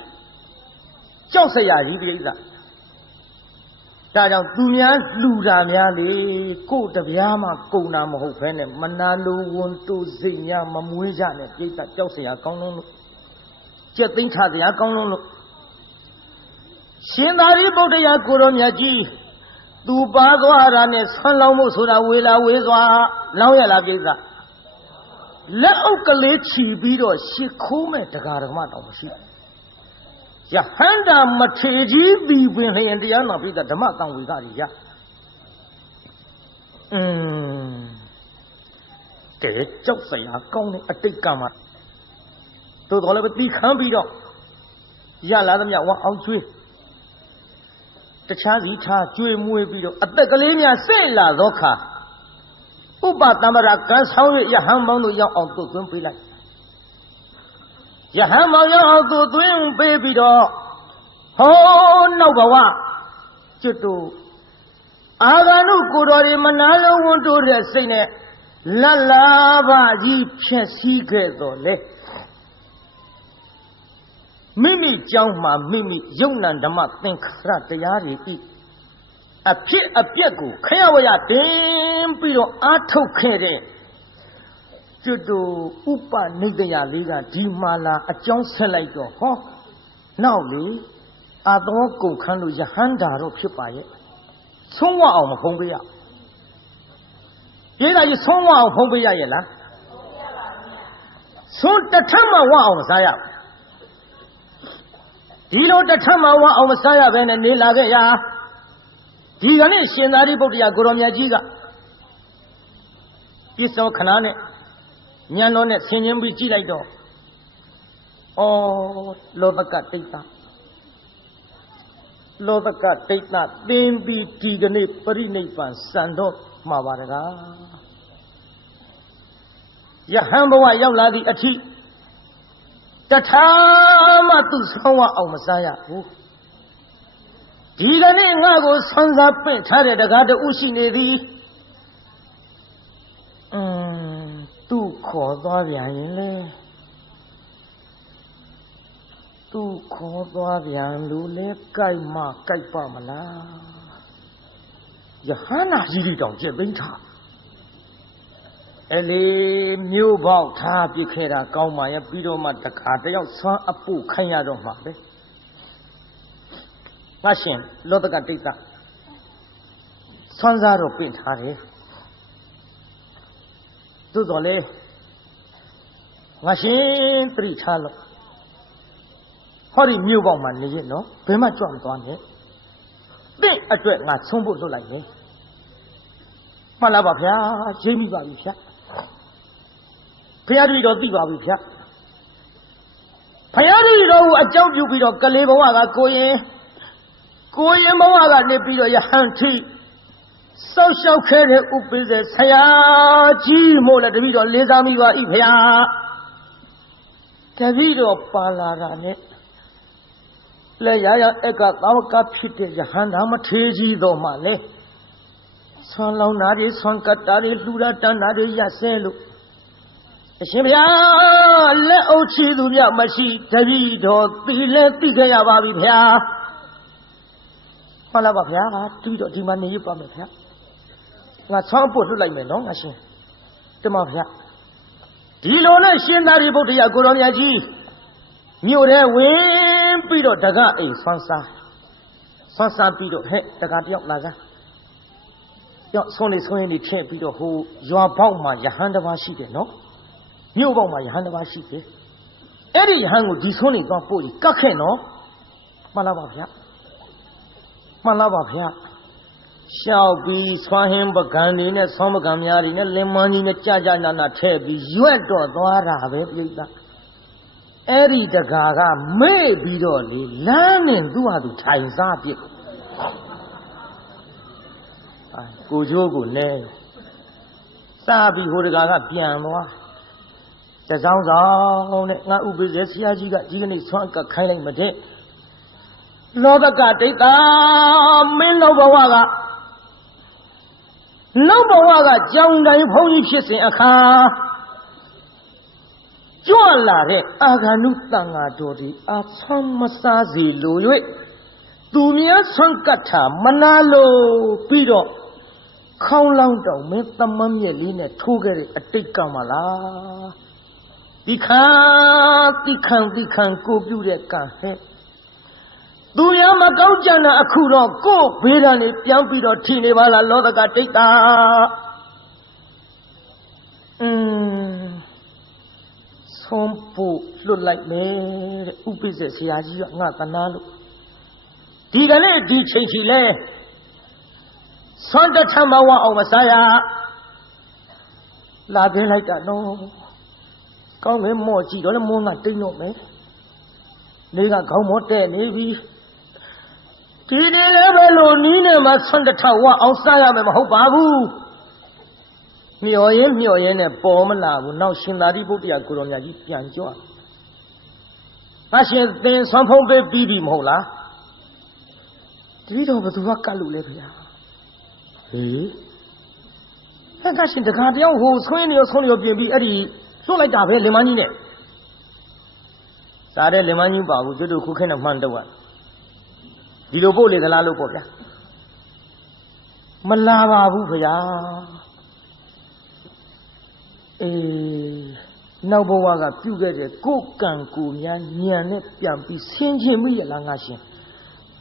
ကြောက်စရာကြီးပြိဿဒါကြောင့်သူများလူတာများလေကို့တပြားမှကုံတာမဟုတ်ဘဲနဲ့မနာလိုဝန်တို့စိတ်များမမွေးကြနဲ့ပြိဿကြောက်စရာကောင်းလုံးလို့ကျက်သိမ်းထစရာကောင်းလုံးလို့ရှင်သာရိပုတ္တရာကိုရောမြတ်ကြီးသူပါသွားတာနဲ့ဆွမ်းလောင်းမှုဆိုတာဝေလာဝေးစွာလောင်းရလားပြိဿလက်အုပ်ကလေးချီပြီးတော့ရှ िख ိုးမဲ့တရားဓမ္မတော်မရှိယဟန္တာမထေကြီးပြီးပင်လျင်တရားနာပြီးဓမ္မတန်ဝေကကြီးရကဲကြောက်စရာကောင်းတဲ့အတိတ်ကမှာတို့တော်လည်းပဲတီးခမ်းပြီးတော့ရလာသမျှဝအောင်ကျွေးတခြားစီထားကျွေးမွေးပြီးတော့အသက်ကလေးများစိတ်လာသောခါဥပတမ္ပရာကံဆောင်ရယဟန်ပေါင်းတို့ရောက်အောင်သွတ်သွင်းပေးလိုက်ယဟန်ပေါင်းရောက်အောင်သွတ်သွင်းပေးပြီးတော့ဟောနောက်ဘဝကျွတ်တို့အာဂန္ဓုကိုတော်တွေမနာလုံးဝန်တို့တဲ့စိတ်နဲ့လတ်လာပါကြီးဖြစ်စည်းခဲ့တော်လေမိမိကြောင်းမှာမိမိယုံနံဓမ္မသင်္ခါရတရားတွေဤအဖြစ်အပျက်ကိုခရဝရတင်ပြီးတော့အာထုတ်ခဲ့တဲ့ကျွတ်တို့ဥပနိဒယလေးကဒီမာလာအကြောင်းဆက်လိုက်တော့ဟောနောက်လေအာသောကုန်ခန်းလို့ယဟန္တာတော့ဖြစ်ပါရဲ့ဆုံးဝအောင်မဖုံးပေးရပြေးတာကြီးဆုံးဝအောင်ဖုံးပေးရရဲ့လားဆုံးတထမဝအောင်မစားရဒီလိုတထမဝအောင်မစားရဘဲနဲ့နေလာခဲ့ရဒီကနေ့ရှင်သာရိပုတ္တရာကိုရောမြတ်ကြီးကပြစ္ဆောခဏနဲ့ညံတော်နဲ့ဆင်ញင်းပြီးကြည့်လိုက်တော့ဩလောဘကတိတ်တာလောဘကတိတ်တာသင်ပြီးဒီကနေ့ပရိနိဗ္ဗာန်စံတော့မှာပါတကားယဟန်ဘဝရောက်လာသည့်အထိတထာမှသူဆောင်းဝအောင်မစားရဘူးဒီကနေ့ငါ့ကိုဆွမ်းစားပင့်ထားတဲ့တကားတူရှိနေသည်သူခေါ်သွားပြန်ရင်လေသူခေါ်သွားပြန်လူလဲကြိုက်မှကြိုက်ပါမလားယဟန္တာကြီးတောင်ကျက်သိမ်းထားအဲ့လေမြို့ပေါက်ထားပြစ်ခဲ့တာကောင်းပါရဲ့ပြီးတော့မှတခါတယောက်ဆွမ်းအပုခိုင်းရတော့မှာပဲငါရှင်လောတကတိတ်တာဆွမ်းစားတော့ပင့်ထားတယ်သို့တော်လေငါရှင်ပြိထားလို့ဟောဒီမြို့ပေါက်မှာနေရနော်ဘယ်မှကြွမသွားနဲ့သင့်အတွက်ငါဆုံးဖို့လွတ်လိုက်မယ်မှန်လားပါဗျာရိပ်မိပါပြီဗျာဖရာတို့တော့သိပါပြီဗျာဖရာတို့တော့အကြောင်းပြုပြီးတော့ကလေးဘဝကကိုရင်ဘဝကနေပြီးတော့ယဟန်ထိစောက်ရှောက်ခဲ့တဲ့ဥပိ္ပဇေဆရာကြီးမို့လဲတပည့်တော်လေးစားမိပါ၏ဖရာတပည့်တော်ပါလာတာနဲ့လဲရရအကသာဝကဖြစ်တဲ့ယဟန်သာမထေကြီးတော်မှလဲဆွမ်းလောင်းတာတွေဆွမ်းကတ်တာတွေလှူတာတန်းတာတွေရဆဲလို့အရှင်ဗျာလက်အုပ်ချီသူမြမရှိတပည့်တော်သိလဲသိခဲ့ရပါပြီဗျာမှန်လားပါဗျာတပည့်တော်ဒီမှာနေရပါမယ်ဗျာငါဆွမ်းဖို့လွတ်လိုက်မယ်နော်ငါရှင်တမဗျာဒီလိုနဲ့ရှင်သာရိပုတ္တရာကိုရောမြတ်ကြီးမြို့ထဲဝင်ပြီးတော့တကားအိမ်ဆွမ်းစားပြီးတော့ဟဲ့တကားတယောက်လာစမ်းရောက်ဆုံးနေဆုံးရင်ထည့်ပြီးတော့ဟိုရွာပေါက်မှာယဟန်တစ်ပါးရှိတယ်နော်မြို့ပေါက်မှာယဟန်တစ်ပါးရှိတယ်အဲ့ဒီယဟန်ကိုဒီဆုံးနေသွားပို့ပြီးကတ်ခဲ့နော်မှန်လားပါဗျာမှန်လားပါဗျာရှောက်ပြီးဆွမ်းဟင်းပကံတွေနဲ့ဆွမ်းပကံများတွေနဲ့လင်မန်းကြီးနဲ့ကြာနာထည့်ပြီးရွက်တော့သွားတာပဲပြိဿအဲ့ဒီတကာကမေ့ပြီးတော့လေလမ်းနဲ့သူ့ဟာသူထိုင်စားပြစ်ကိုကျိုးကိုလဲစားပြီးဟိုတကာကပြန်သွားတစောင်းဆောင်နဲ့ငါဥပိ္ပဇေဆရာကြီးကဒီကနေ့ဆွမ်းကခိုင်းလိုက်မတဲ့လောဘကဒိဋ္ဌာမင်းလောဘဝက老伯话个江南朋友撇身阿卡，转来的阿卡努当阿多的阿川么啥子路约，杜面川格塔么那路比着，靠浪到没他妈面里呢，土个的阿对干嘛啦？你看，过不了干嘿。杜面嘛搞讲那阿苦了，过别人的边比着天的话啦，老得个对打。从不落来没，乌比这些阿姨啊，干哪路？第个呢，第亲戚嘞，算得他妈我奥么啥呀？那边来干喏，搞没摸几个了摸俺对喏没？你个搞摸得你比？第二来白路你呢嘛算得他我奥啥呀？没嘛好巴布。妙言呢，包么啦？我闹心哪里不点古人家去编叫？那些人双方被比比冇啦，这都不都话干路来不呀？那现在看这样好，从你要从你要变比，而且说来打牌2万年呢，啥的2万年吧，我觉得可看能换得完，你都不来的哪路不呀？没拉吧不呀？那不话个，就个这各干各年呢，变比1000米也难先，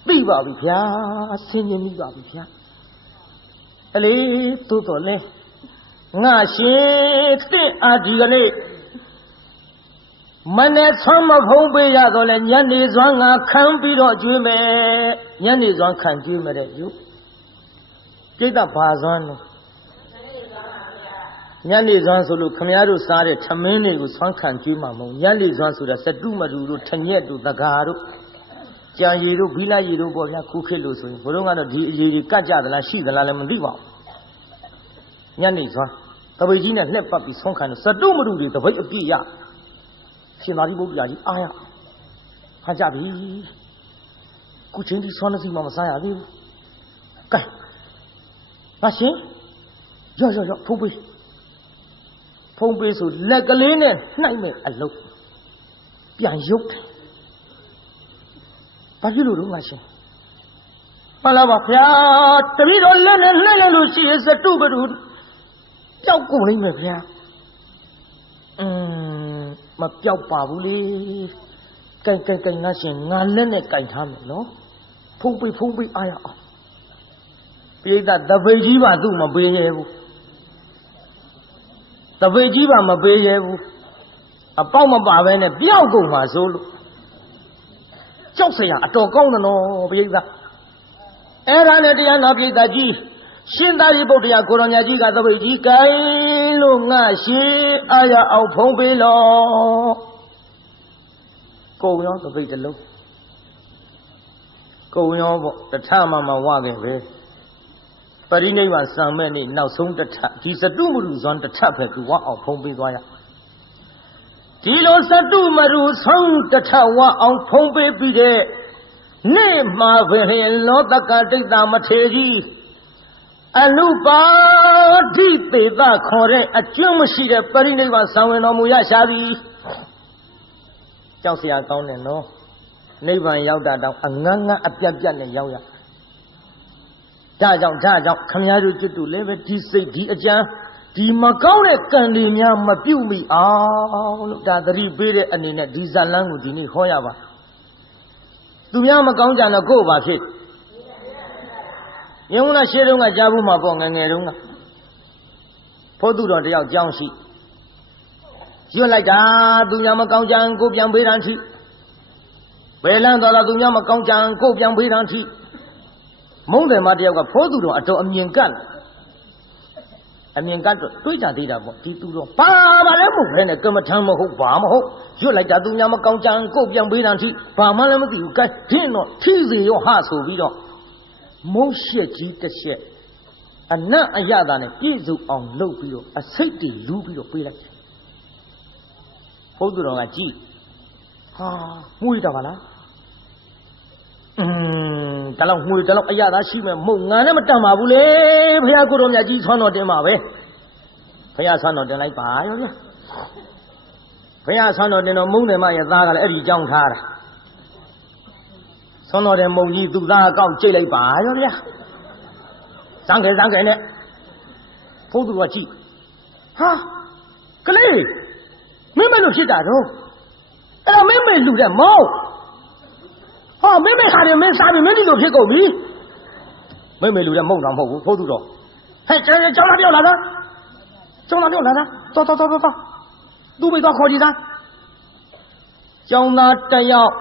比吧比偏，1000米吧比偏，嘞多嘞，我先对阿这个嘞，门内穿么红背呀，到嘞年内装啊，看比着最美，年内装看最美的有，给他爬山了。年里装说路，看伢都啥的，他们那个穿看最嘛么？年里装说的，十度嘛路，成年都大家都，讲一路比那一路不像顾客路说，不然俺都地各家的那西的那来么地方。年里装，特别今年那把比穿看的十度嘛路的，特别比呀，现在的不比呀，哎呀，还加比，古城的穿的是嘛么啥呀的，干，那行，要，不会。phong bê số là cái lên này này mẹ ăn lâu, biển dốc, bao nhiêu đúng không chị? Mà là bảo phải, tại vì đó lên rồi chị sẽ tu bớt đủ, cháu cũng lên mẹ phải, mà cháu bảo đi, cái nó sẽ ngăn lên này cái tham nó, phong bê ai à? Bây giờ ta về gì mà tu mà về gì vậy? Ta về gì mà về gì vậy? À bao mà bảo vệ này béo cũng mà số luôn. Cháu sẽ à trò con nó bây giờ. Em ra này thì anh nói bây giờ gì? Hiện tại thì bây giờ cô nó nhà gì cả ta về gì cái luôn ngã xí ai à ông phong bê lo. Cô nó ta về từ lúc. Cô nó bộ ta tha mà qua cái về. Pari này vào sáng mai này nào sống đất tháp, chỉ sợ đủ mà đủ dọn đất tháp phải cứ vào ông phong bê doa ya. Chỉ lo sợ đủ mà đủ sống đất tháp vào ông phong bê bì đề, nè mà về này lo tất cả tất cả mà thế gì, anh lúc ba đi về ta khó đấy, anh chưa mà xí đấy pari này vào sáng mai nó mua ya xa đi, cháu sẽ ăn con này nó, này vào yau đã đâu, anh ngang áp này yau ya. Cha chồng, không nhớ được chút lấy về đi xây đi ở cha, đi mà câu này cần đi nhà mà biểu mì lúc ta đi về đấy anh này đi ra lăng của đi này khó ya ba, tụi nhà mà câu cha nó cố ba chết, nhưng mà xe đông à cha bu mà bỏ nghe đông à, phố tụi đó thì ao giang xí, chưa lại cha tụi nhà mà câu cha cố biang bế đàn xí, bế đàn đó là tụi nhà mà câu cha cố biang bế đàn xí. Mong để mà điều gặp phố tụ đó ở chỗ âm nhiên căn rồi tôi trả thì là một tí tụ đó ba lấy một cái này cơ mà thằng mà hụt vả mà hụt chưa lại trả tụ nhau mà công trang cô biang bế đàn thì và mà làm cái cái thiên nó thiên gì yo hạ số bí đó mong sẽ chỉ tất sẽ anh nãy anh ya đó này cái dù ông lâu bí đó anh xây thì lưu bí đó bế lại phố tụ đó là chi mùi đó là တလောက်ငွေတလောက်အရသာရှိမဲ့မုံငါနဲ့မတတ်ပါဘူးလေဖះကိုတော်မြတ်ကြီးဆွမ်းတော်တင်ပါပဲဖះဆွမ်းတော်တင်လိုက်ပါရောဗျာဖះဆွမ်းတော်တင်တော့မုံတယ်မရဲ့သားကလည်းအဲ့ဒီကြောင်းထားတာဆွမ်းတော်တင်မုံကြီးသူ့သားအကောက်ကြိတ်လိုက်ပါရောဗျာစံငယ်နဲ့ဖိုးသူကကြည့်ဟာကလေးမင်းမလို့ဖြစ်တာတော့အဲ့တော့မင်းမလူတဲ့မောင်းဟာမင်းမခါတယ်မင်းစားပြီးမင်းဒီလိုဖြစ်ကုန်ပြီမင်းမလူတဲ့မုံတော့မဟုတ်ဘူးဖိုးသူတော့ဟဲ့ကျောင်းသားပြောက်လာတာတော်သူ့မိတော့ခေါ်ကြည့်သားကျောင်းသားတယောက်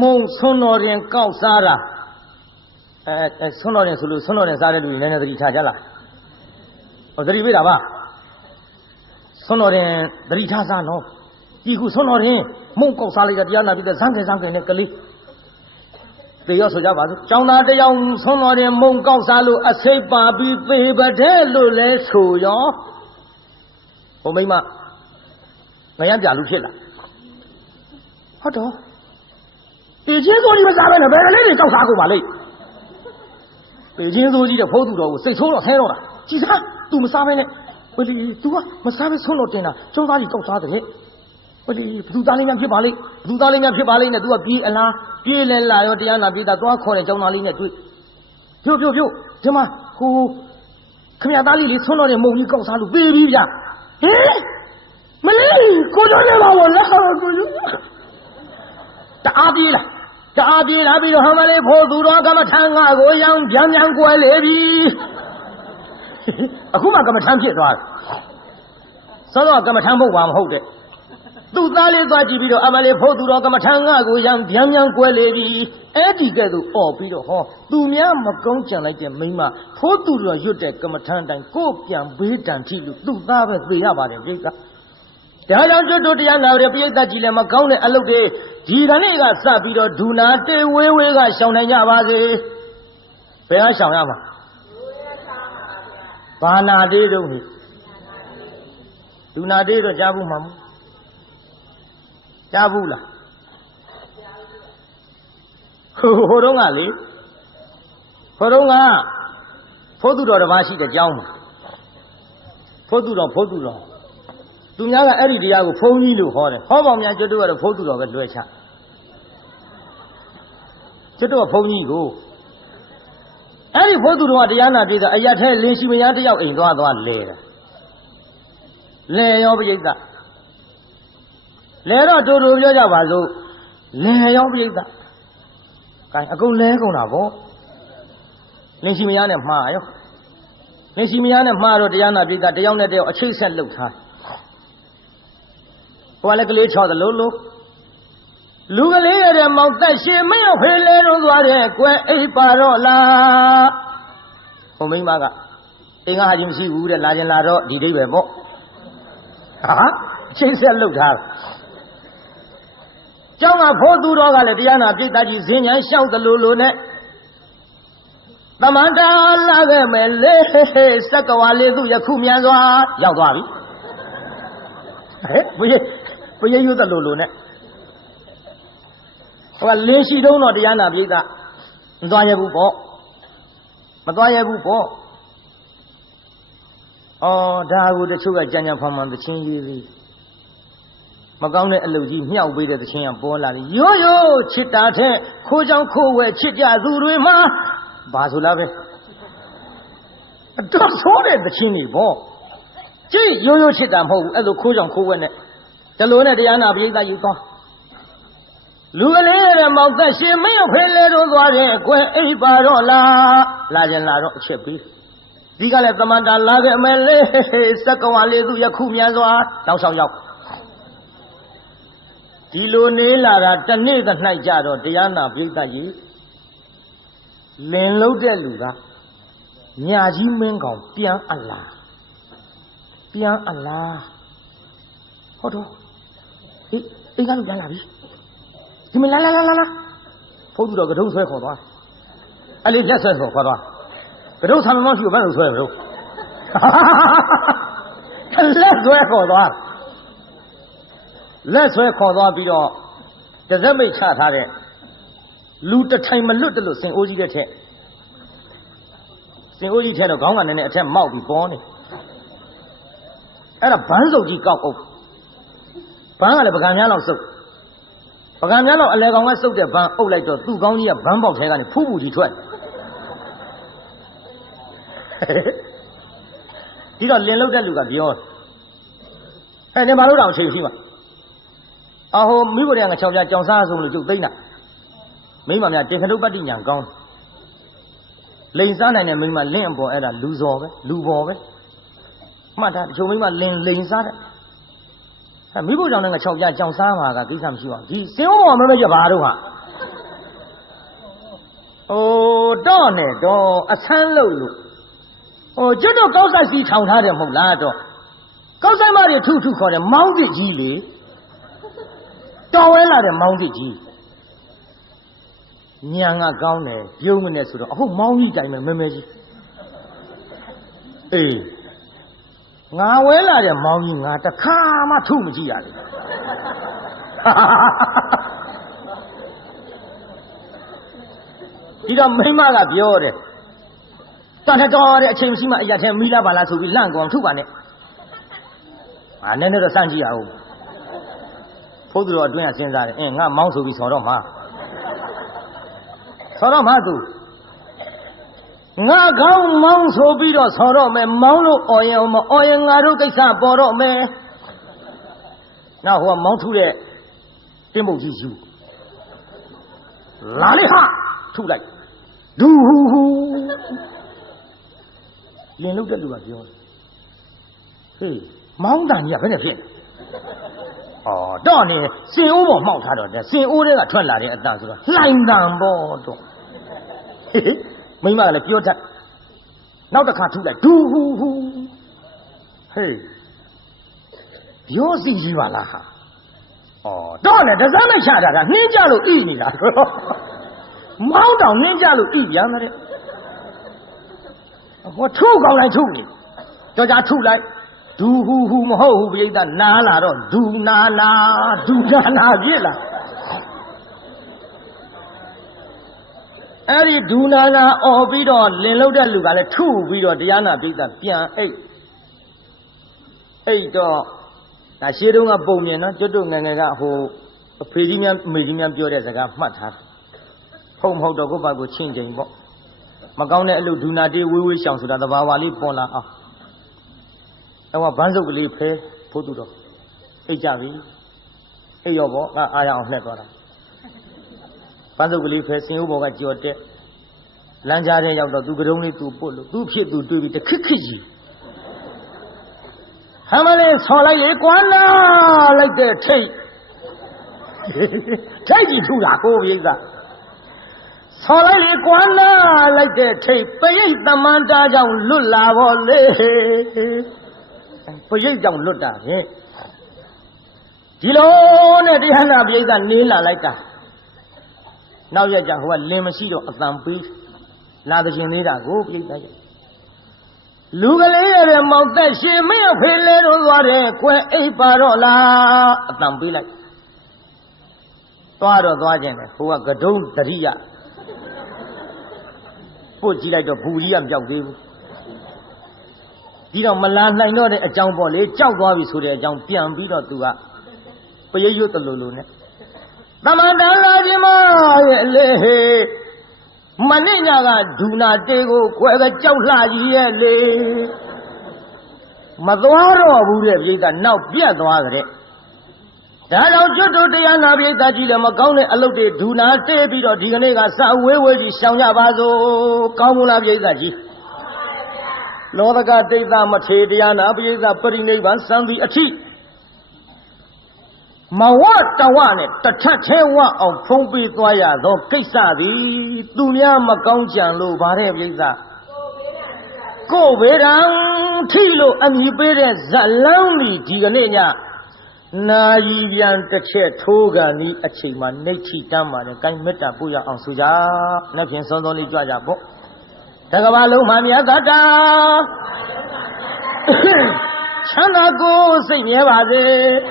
မုံဆွန်းတော်ရင်ကောက်စားတာဆွန်းတော်ရင်ဆိုလို့ဆွန်းတော်ရင်စားတဲ့လူတွေလည်းသတိထားကြလားဟောသတိပေးတာပါဆွန်းတော်ရင်သတိထားစားနော်ဒီခုဆွန်းတော်ရင်မုံကောက်စားလိုက်တာတရားနာပြီးတဲ့ဇန်းကဲနဲ့ကလေးသေရောဆိုကြပါစို့ကျောင်းသားတယောက်ဆွန်းတော်ရင်မုံကောက်စားလို့အစိပ်ပါပြီးသေပတဲ့လို့လဲဆိုရောဟိုမိမငရမ်းပြလူဖြစ်လာဟုတ်တော့ဒီချင်းစိုးကြီးမစားပဲနဲ့ဘယ်ကလေးတွေကောက်စားကုန်ပါလိမ့်ဒီချင်းစိုးကြီးတဲ့ဖိုးသူတော်ကိုစိတ်ဆိုးတော့ဆဲတော့တာကြည်စား तू မစားပဲနဲ့ဝလီ तू ကမစားပဲဆုံးတော့တင်တာကျောင်းသားကြီးကောက်စားတယ်ဝလီဘသူသားလေးများဖြစ်ပါလိမ့်ဘသူသားလေးများဖြစ်ပါလိမ့်နဲ့ तू ကပြေးအလားပြေးလဲလာရောတရားနာပြေးတာသွားခေါ်တဲ့ကျောင်းသားလေးနဲ့တွေ့ဖြို့ဒီမှာဟိုခမရသားလေးဆုံးတော့တဲ့မုံကြီးကောက်စားလို့ပြေးပြီးဗျဟဲ့မလေးကိုကျော်နေပါဘောလက်ခါကိုကျော်တအားပြေးလာပြီးတော့ဟမလေးဖို့သူတော်ကမ္မထံငါကိုရောင်ပြန်ကွယ်လေပြီအခုမှကမ္မထံဖြစ်သွားတယ်စောတော့ကမ္မထံဖို့ပါမဟုတ်တဲ့သူ့သားလေးသွားကြည့်ပြီးတော့အမလေးဖို့သူတော်ကမ္မထံငါကိုရောင်ပြန်ကွယ်လေပြီအဲ့ဒီကဲ့သို့អော်ပြီးတော့ဟောသူများမကုန်းကြံလိုက်တဲ့မိမဖို့သူတော်ရွတ်တဲ့ကမ္မထံတိုင်းကိုပြန်ဘေးတန်ထိလို့သူ့သားပဲသေရပါတယ်ပြိဿဒါကြောင့်တို့တရားနာရပြိဿကြီးလည်းမကောင်းတဲ့အလုပ်တွေဒီကနေ့ကစပြီးတော့ဒူနာတေဝေးကရှောင်နိုင်ကြပါစေဘယ်ဟာရှောင်ရမှာဘာနာတေးတော့ဟိဒူနာတေးတော့ကြားဘူးမှာမကြားဘူးလားဟိုတော့ကလေဟိုတော့ကဖိုးသူတော်တစ်ပါးရှိတဲ့ကျောင်းမှာဖိုးသူတော်သူများကအဲ့ဒီတရားကိုဘုန်းကြီးလို့ဟောတယ်ဟောပေါင်းများကျွတ်တို့ကတော့ဘုန်းသူတော်ပဲလွှဲချကျွတ်တို့ကဘုန်းကြီးကိုအဲ့ဒီဘုန်းသူတော်ကတရားနာပြည်တာအရက်ထဲလင်းရှိမရတယောက်အိမ်သွားလဲတာလဲရောပြိဿလဲတော့တူပြောကြပါစို့လဲရောပြိဿကဲအကုန်လဲကုန်တာဗောလင်းရှိမရနဲ့မှားရောလင်းရှိမရနဲ့မှားတော့တရားနာပြည်တာတယောက်နဲ့တယောက်အချိတ်ဆက်လှုပ်ထားဟိုကလည်းကလေးချော်သလိုလိုလူကလေးရတဲ့မောင်သက်ရှင်မရောက်ဖေးလဲတော့သွားတယ်ကွယ်အိပ်ပါတော့လားဟိုမိမကအင်းကဟာချင်းမရှိဘူးတဲ့လာချင်းလာတော့ဒီဒိဗ္ဗေပေါ့ဟာအချိန်ဆက်လှုပ်ထားကျောင်းကဖိုးသူတော်ကလည်းတရားနာပြိတ္တာကြီးဇင်းညာလျှောက်သလိုလိုနဲ့သမန္တာလာခဲ့မယ်လေစက္ကဝါလေးသူယခုမြန်စွာရောက်သွားပြီဟဲ့ဘုရားရွတ်တယ်လို့နဲ့ဟိုကလင်းရှိတုံးတော့တရားနာပြိဿမသွားရဘူးပေါ့ဩဒါကိုတချို့ကကြံဖန်သချင်းရေးပြီးမကောင်းတဲ့အလုပ်ကြီးမြောက်ပေးတဲ့သချင်းကပေါ်လာတယ်ရိုးချစ်တာတဲ့ခိုးချောင်းခိုးဝဲချစ်ကြသူတွေမှာဘာဆိုလားပဲတော့ဆိုးတဲ့သချင်းတွေပေါ့ကြည့်ရိုးချစ်တာမဟုတ်ဘူးအဲ့လိုခိုးချောင်းခိုးဝဲနဲ့တလို့နဲ့တရားနာပရိသတ်ယူသွားလူကလေးရဲ့မောင်သက်ရှင်မင်းဖေးလဲတော့သွားတယ်ကွယ်အိပ်ပါတော့လာကြလာတော့အချက်ပေးဒီကလည်းသမန္တာလာခဲ့မယ်လေစက္ကဝါလေးသူယခုမြန်စွာတောင်းဆောင်ရောက်ဒီလိုနေလာတာတနေ့သ၌ကြတော့တရားနာပရိသတ်ကြီးလင်လုံးတဲ့လူကညာကြီးမင်းကောင်ပြန်အလားဟုတ်တော့အိမ်ကလူပြန်လာပြီဒီမလာဖုန်းသူတော့ကတုံးဆွဲခေါ်သွားအဲ့လေးလက်ဆွဲခေါ်သွားကတုံးဆံမရှိဘူးဘယ်လိုဆွဲမလို့လက်ဆွဲခေါ်သွားပြီးတော့တစက်မိတ်ချထားတဲ့ Loot the time a little sing Oji the tent. Sing Oji tent of Gongan and a tent mouth be born. And a banzo gi got up. Bangala Baganyalo so. Baganyalo, a leg on my soap, the ban, oh, like the 2 goni a bamboo tag and a poo, Detroit. He don't look at you. And then Malo says him. Oh, me would have a child like Johnson to Dana. Maybe I'm taking nobody young gone. Lays on and make my lambo at a lose over, lube over. Mata, show me my lanes on it. And we would have a child like Johnson, I got some sure. He's still warm with your baruha. Oh, darn it, oh, a san low. Oh, Judo goes I see town had a molado. Goes I married 2 for a mounted gilly. Don't well at a mounted G. Nyanga Gowne, human as to the whole mounty diamond memory. Eh, now well at a mounting at a kama tumia. You don't make my love. Don't have to change him at a Mila Bala to be long on 2 on it. And then the Sanji. Podro doing a sense that in a mouse will be Soroma. Soromadu. Naga mouse will be the Sorome, Mauno oil, Naruka, Boro me. Now, who are Montule, Timbo Gizu. Laliha, too late. Do hoo. You look at you. Hey, Mountain, you have benefit. Oh, Donny, see over Mount Hadder, see over a 12 at Dazzle. Lying down board. Mima, like your tap. Now the cartoon like do hoo. Hey, you're Zijiwalaha. Oh, Donny, does that make Shada? Ninja look easy. Mount down Ninja look easy. What 2 go like 2? Just 2 like. Do who ho be the nala do nana villa. Ari do nana or be on Leloda Lugale 2 video Diana be the pian 8 or I see a bone, not to do Nanga who a premium medium beauty as a got matter. Home hold the go by go changing. Magone do not do we wish on to the Vavali Pona. Our Banzo will pay Putudo. A Javi, a Yobo, I am never. Banzo will pay Sinubo at your death. Lanjare of the Dugroni to Polo, do with the Kiki. Hamale Sola Equana like their tape. Take it to the Hoviza. Sola Equana like their tape. Pay the Manta down Lula Vole. For you don't look at it. Gilon at the hand of Yeza Nila like that. Now you're just what Lemasido of some priest. Now the Genida go, please. Lugale and Mount that she may have a little water, quite a parola, a thumpy like. Toro Dwagen, who are Gadon Taria. Put you like a Buliam Joggy. You don't Malan like no a jump ball, a jump ball is who they jump pian beat or do up. But you the Lulune. Tamandala Dima, Maninaga do not go where the Jowla yele. Madoro would have been now Pia Dwagre. That out you do the Anabi that you Magone alluded do not take it or Diganega, where will you sound Yabazo, Kamula Yezaji. Lord God, they are Matadiana, be the putting neighbor, Sunday a cheat. Mawata one, the Tatewa of Pompi Toya, though Kesadi, Dunia Magonjan, Lubare Visa. Go Vedang, Tilo, and he better Zalani, Diganea. Naivian Tache Toga, ni Achima, Nati Dama, and Kaimeta Buya on Suja, Napian Sodoli Jajabo. Tagalo Mamia Gata Chanago, say me about it.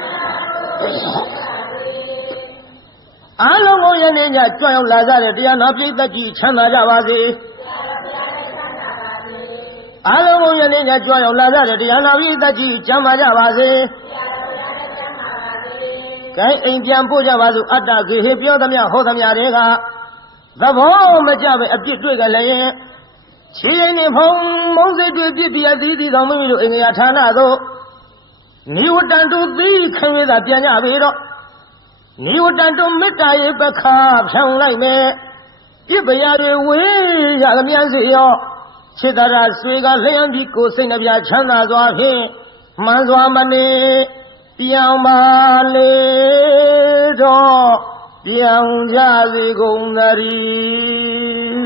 阿龙我爷人家专有来在的这样那边的几千大家把子。阿龙我爷人家专有来在的这样那边的几千大家把子。该人家不讲把子，阿达给he表怎么样好怎么样这个，那我们家为阿别追个人，七人的风某些追别别地地上没有人家查那走，你我单独自己看为啥别家为了，你我单独没干一百卡上来没，一百呀的为啥个免税哟？其他的随个两笔过生那边全拿抓平，满抓满的。表马来着，表家的公那里。